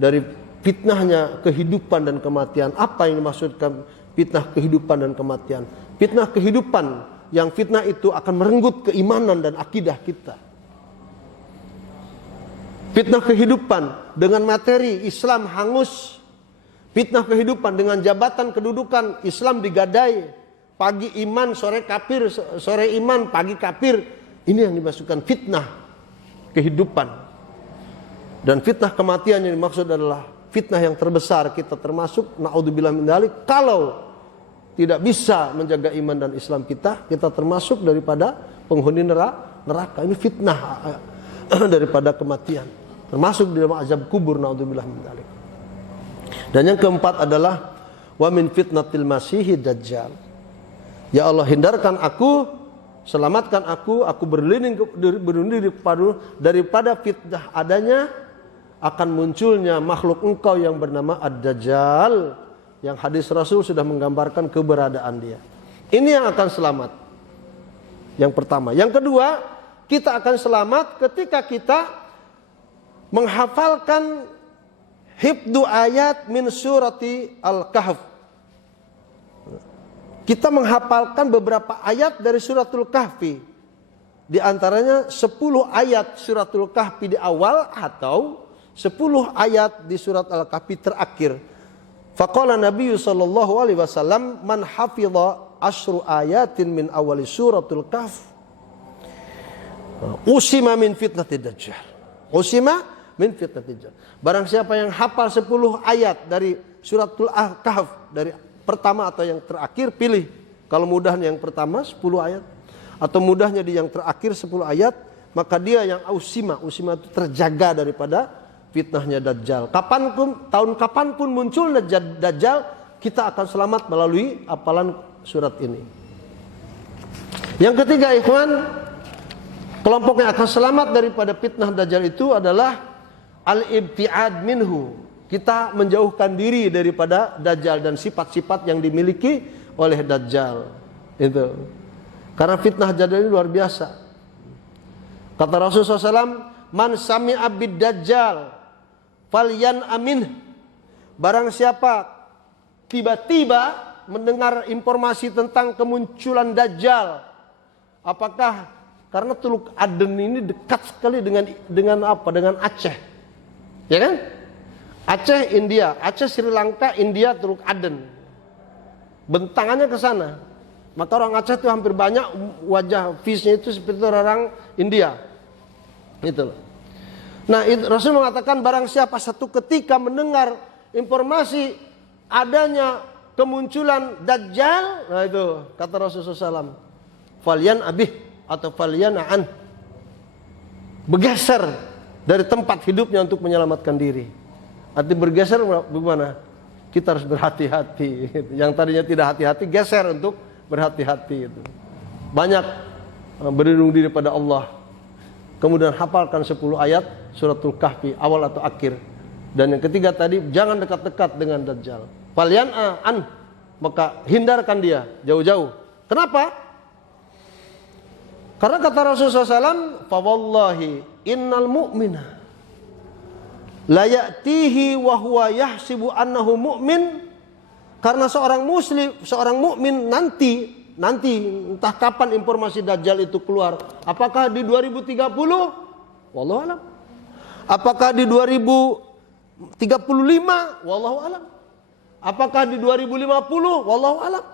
dari fitnahnya kehidupan dan kematian. Apa yang dimaksudkan fitnah kehidupan dan kematian? Fitnah kehidupan, yang fitnah itu akan merenggut keimanan dan akidah kita. Fitnah kehidupan dengan materi Islam hangus. Fitnah kehidupan dengan jabatan kedudukan Islam digadai. Pagi iman, sore kafir, sore iman, pagi kafir. Ini yang dimaksudkan fitnah kehidupan. Dan fitnah kematian yang dimaksud adalah fitnah yang terbesar. Kita termasuk, na'udzubillah min dzalik, kalau tidak bisa menjaga iman dan Islam kita termasuk daripada penghuni neraka. Ini fitnah daripada kematian, termasuk di dalam azab kubur, naudzubillah min dzalik. Dan yang keempat adalah wa min fitnatil masiihid dajjal. Ya Allah, hindarkan aku, selamatkan aku berlindung daripada fitnah adanya akan munculnya makhluk engkau yang bernama ad-dajjal, yang hadis Rasul sudah menggambarkan keberadaan dia. Ini yang akan selamat. Yang pertama. Yang kedua, kita akan selamat ketika kita menghafalkan hifdzu ayat min surati Al-Kahf. Kita menghafalkan beberapa ayat dari suratul Kahfi. Di antaranya 10 ayat suratul Kahfi di awal atau 10 ayat di surat Al-Kahfi terakhir. Faqala Nabi sallallahu alaihi wasallam, man hafidha asyru ayatin min awali suratul Kahf usima min fitnatid dajjal. Usima min fitnatid dajjal. Barang siapa yang hafal 10 ayat dari suratul Kahf, dari pertama atau yang terakhir, pilih. Kalau mudahnya yang pertama 10 ayat, atau mudahnya di yang terakhir 10 ayat, maka dia yang usima itu terjaga daripada fitnahnya dajjal. Tahun kapanpun muncul dajjal, kita akan selamat melalui hafalan surat ini. Yang ketiga, ikhwan, kelompok yang akan selamat daripada fitnah dajjal itu adalah al-ibtiad minhu. Kita menjauhkan diri daripada dajjal dan sifat-sifat yang dimiliki oleh dajjal. Itu. Karena fitnah dajjal ini luar biasa. Kata Rasulullah SAW, man sami'a bid dajjal falyan amin. Barang siapa tiba-tiba mendengar informasi tentang kemunculan dajjal, apakah karena Teluk Aden ini dekat sekali dengan apa? Dengan Aceh. Ya kan? Aceh, India, Aceh, Sri Lanka, India, Teluk Aden. Bentangannya ke sana. Maka orang Aceh itu hampir banyak wajah face-nya itu seperti orang India. Itu loh. Nah, Rasul mengatakan barang siapa satu ketika mendengar informasi adanya kemunculan Dajjal, nah itu kata Rasulullah SAW, falyan abih atau falyan an, bergeser dari tempat hidupnya untuk menyelamatkan diri. Arti bergeser bagaimana? Kita harus berhati-hati. Yang tadinya tidak hati-hati geser untuk berhati-hati. Banyak berlindung diri pada Allah. Kemudian hafalkan 10 ayat suratul Kahfi awal atau akhir. Dan yang ketiga tadi, jangan dekat-dekat dengan Dajjal. Falyan an, maka hindarkan dia jauh-jauh. Kenapa? Karena kata Rasulullah SAW, fa wallahi innal mu'mina la ya'tihi wa huwa yahsibu annahu mu'min. Karena seorang muslim, seorang mukmin nanti entah kapan informasi Dajjal itu keluar. Apakah di 2030? Wallahu alam. Apakah di 2035? Wallahu alam. Apakah di 2050? Wallahu alam.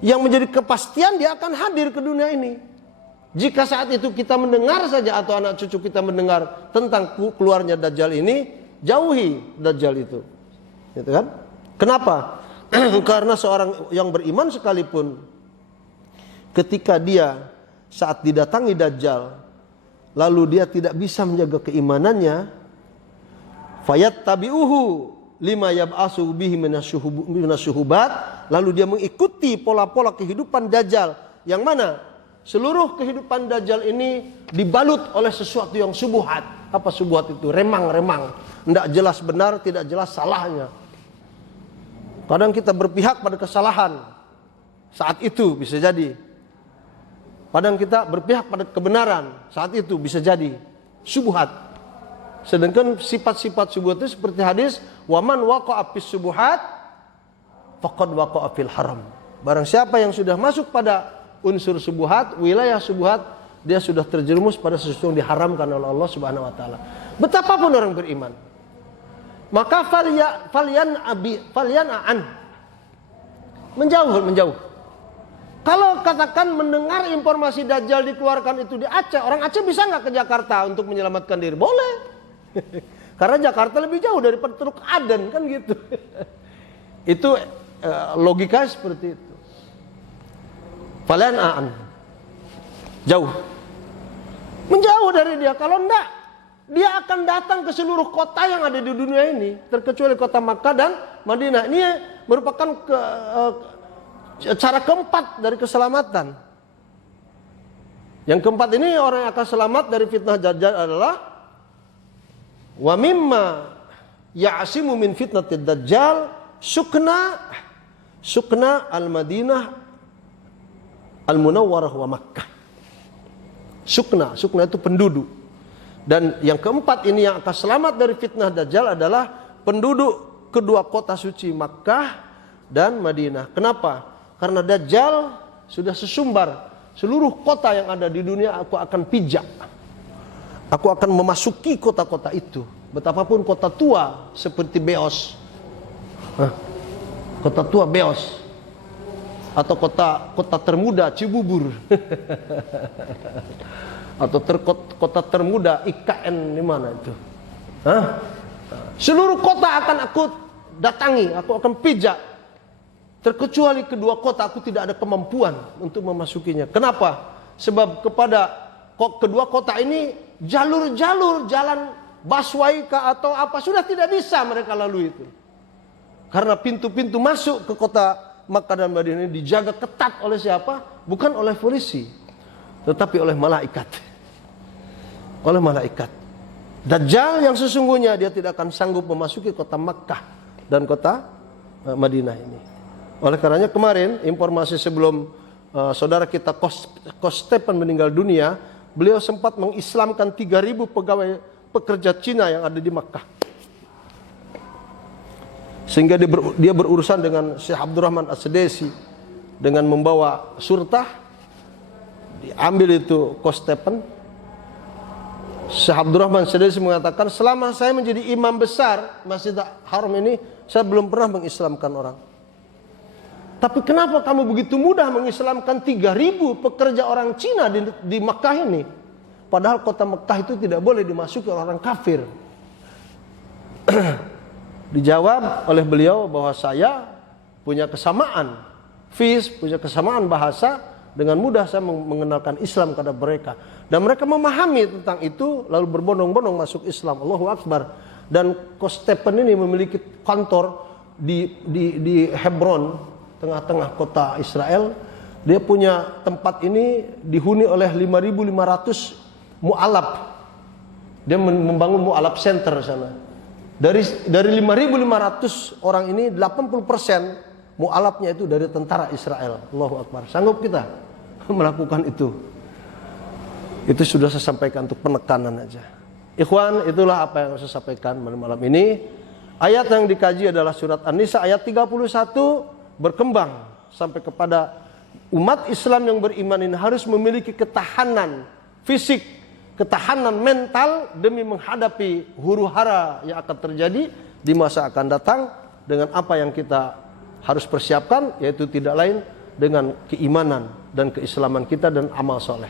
Yang menjadi kepastian dia akan hadir ke dunia ini. Jika saat itu kita mendengar saja atau anak cucu kita mendengar tentang keluarnya Dajjal ini, jauhi Dajjal itu. Gitu kan? Kenapa? Karena seorang yang beriman sekalipun ketika dia saat didatangi Dajjal lalu dia tidak bisa menjaga keimanannya, fayattabi'uhu lima yab'asu bihi minasyuhubat, lalu dia mengikuti pola-pola kehidupan Dajjal yang mana seluruh kehidupan Dajjal ini dibalut oleh sesuatu yang subuhat. Apa subuhat itu? Remang-remang, tidak jelas benar, tidak jelas salahnya. Kadang kita berpihak pada kesalahan saat itu bisa jadi. Kadang kita berpihak pada kebenaran saat itu bisa jadi subuhat. Sedangkan sifat-sifat subuhat itu seperti hadis, waman waqa'a fis subuhat faqad waqa'a fil haram. Barang siapa yang sudah masuk pada unsur subuhat, wilayah subuhat, dia sudah terjerumus pada sesuatu yang diharamkan oleh Allah Subhanahu wa taala. Betapapun orang beriman. Maka falyan an, menjauh. Kalau katakan mendengar informasi Dajjal dikeluarkan itu di Aceh, orang Aceh bisa nggak ke Jakarta untuk menyelamatkan diri? Boleh. Karena Jakarta lebih jauh daripada Teluk Aden kan gitu. Itu logika seperti itu. Falyan an, jauh, menjauh dari dia. Kalau enggak, dia akan datang ke seluruh kota yang ada di dunia ini, terkecuali kota Makkah dan Madinah. Ini merupakan cara keempat dari keselamatan. Yang keempat ini orang yang akan selamat dari fitnah Dajjal adalah wa mimma ya'simu min fitnatid Dajjal sukna al-Madinah al-Munawwarah wa Makkah. Sukna itu penduduk. Dan yang keempat ini yang akan selamat dari fitnah Dajjal adalah penduduk kedua kota suci Makkah dan Madinah. Kenapa? Karena Dajjal sudah sesumbar seluruh kota yang ada di dunia. Aku akan pijak, aku akan memasuki kota-kota itu. Betapapun kota tua seperti Beos, kota tua Beos, atau kota termuda Cibubur atau kota termuda IKN di mana itu? Seluruh kota akan aku datangi, aku akan pijak. Terkecuali kedua kota aku tidak ada kemampuan untuk memasukinya. Kenapa? Sebab kepada kedua kota ini jalur-jalur jalan busway atau apa sudah tidak bisa mereka lalui itu. Karena pintu-pintu masuk ke kota Makkah dan Madinah ini dijaga ketat oleh siapa? Bukan oleh polisi, tetapi oleh malaikat. Oleh malaikat. Dajjal yang sesungguhnya dia tidak akan sanggup memasuki kota Makkah dan kota Madinah ini. Oleh karenanya kemarin informasi sebelum saudara kita Kos Stephen meninggal dunia, beliau sempat mengislamkan 3.000 pegawai pekerja Cina yang ada di Makkah. Sehingga dia berurusan dengan Syekh Abdurrahman As-Sedesi dengan membawa surtah, diambil itu Kos Stephen, Syekh Abdurrahman Sadisi mengatakan, selama saya menjadi imam besar Masjidil Haram ini, saya belum pernah mengislamkan orang. Tapi kenapa kamu begitu mudah mengislamkan 3.000 pekerja orang Cina di Mekah ini? Padahal kota Mekah itu tidak boleh dimasuki oleh orang kafir. Dijawab oleh beliau bahwa saya punya kesamaan punya kesamaan bahasa, dengan mudah saya mengenalkan Islam kepada mereka. Dan mereka memahami tentang itu, lalu berbondong-bondong masuk Islam. Allahu Akbar. Dan Coach Stephen ini memiliki kantor di Hebron, tengah-tengah kota Israel. Dia punya tempat ini dihuni oleh 5.500 mu'alaf. Dia membangun mu'alaf center sana. Dari 5.500 orang ini, 80% mu'alafnya itu dari tentara Israel. Allahu Akbar. Sanggup kita melakukan itu? Itu sudah saya sampaikan untuk penekanan aja. Ikhwan, itulah apa yang saya sampaikan malam ini. Ayat yang dikaji adalah surat An-Nisa ayat 31, berkembang sampai kepada umat Islam yang beriman ini harus memiliki ketahanan fisik, ketahanan mental demi menghadapi huru-hara yang akan terjadi di masa akan datang, dengan apa yang kita harus persiapkan, yaitu tidak lain dengan keimanan dan keislaman kita dan amal soleh.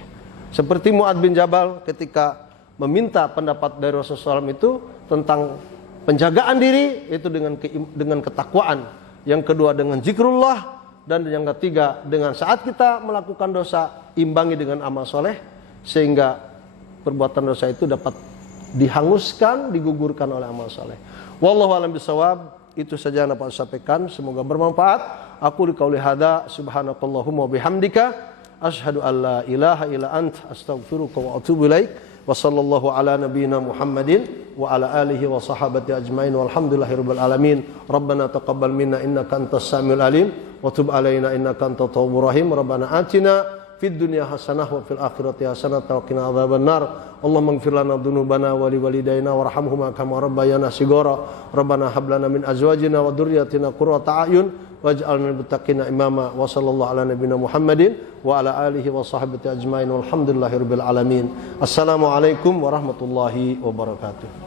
Seperti Mu'adz bin Jabal ketika meminta pendapat dari Rasulullah SAW itu tentang penjagaan diri, itu dengan ketakwaan. Yang kedua dengan zikrullah, dan yang ketiga dengan saat kita melakukan dosa, imbangi dengan amal soleh, sehingga perbuatan dosa itu dapat dihanguskan, digugurkan oleh amal soleh. Wallahu a'lam bishawab. Itu saja yang dapat saya sampaikan, semoga bermanfaat. Aku liqauli hadza, subhanakallahumma wa bihamdika, asyhadu an la ilaha illa anta, astaghfiruka wa atubu ilaik. Wa sallallahu ala nabiyyina Muhammadin wa ala alihi wa sahabati ajmain, walhamdulillahirabbil alamin. Rabbana taqabbal minna innaka antas samiul alim wa tub alaina innaka antat tawwabur rahim. Rabbana atina fid dunya hasanah wa fil akhirati hasanah wa qina adzabannar. Allahumma ighfir lana dzunubana wa li walidayna warhamhuma kama rabbayana shighara. Rabbana hab lana min azwajina wa dhurriyyatina qurrata a'yun waj'alna lil muttaqina imama. Wa sallallahu ala nabiyyina Muhammadin wa ala alihi wa sahbihi ajmain, walhamdulillahirabbil alamin. Assalamualaikum warahmatullahi wabarakatuh.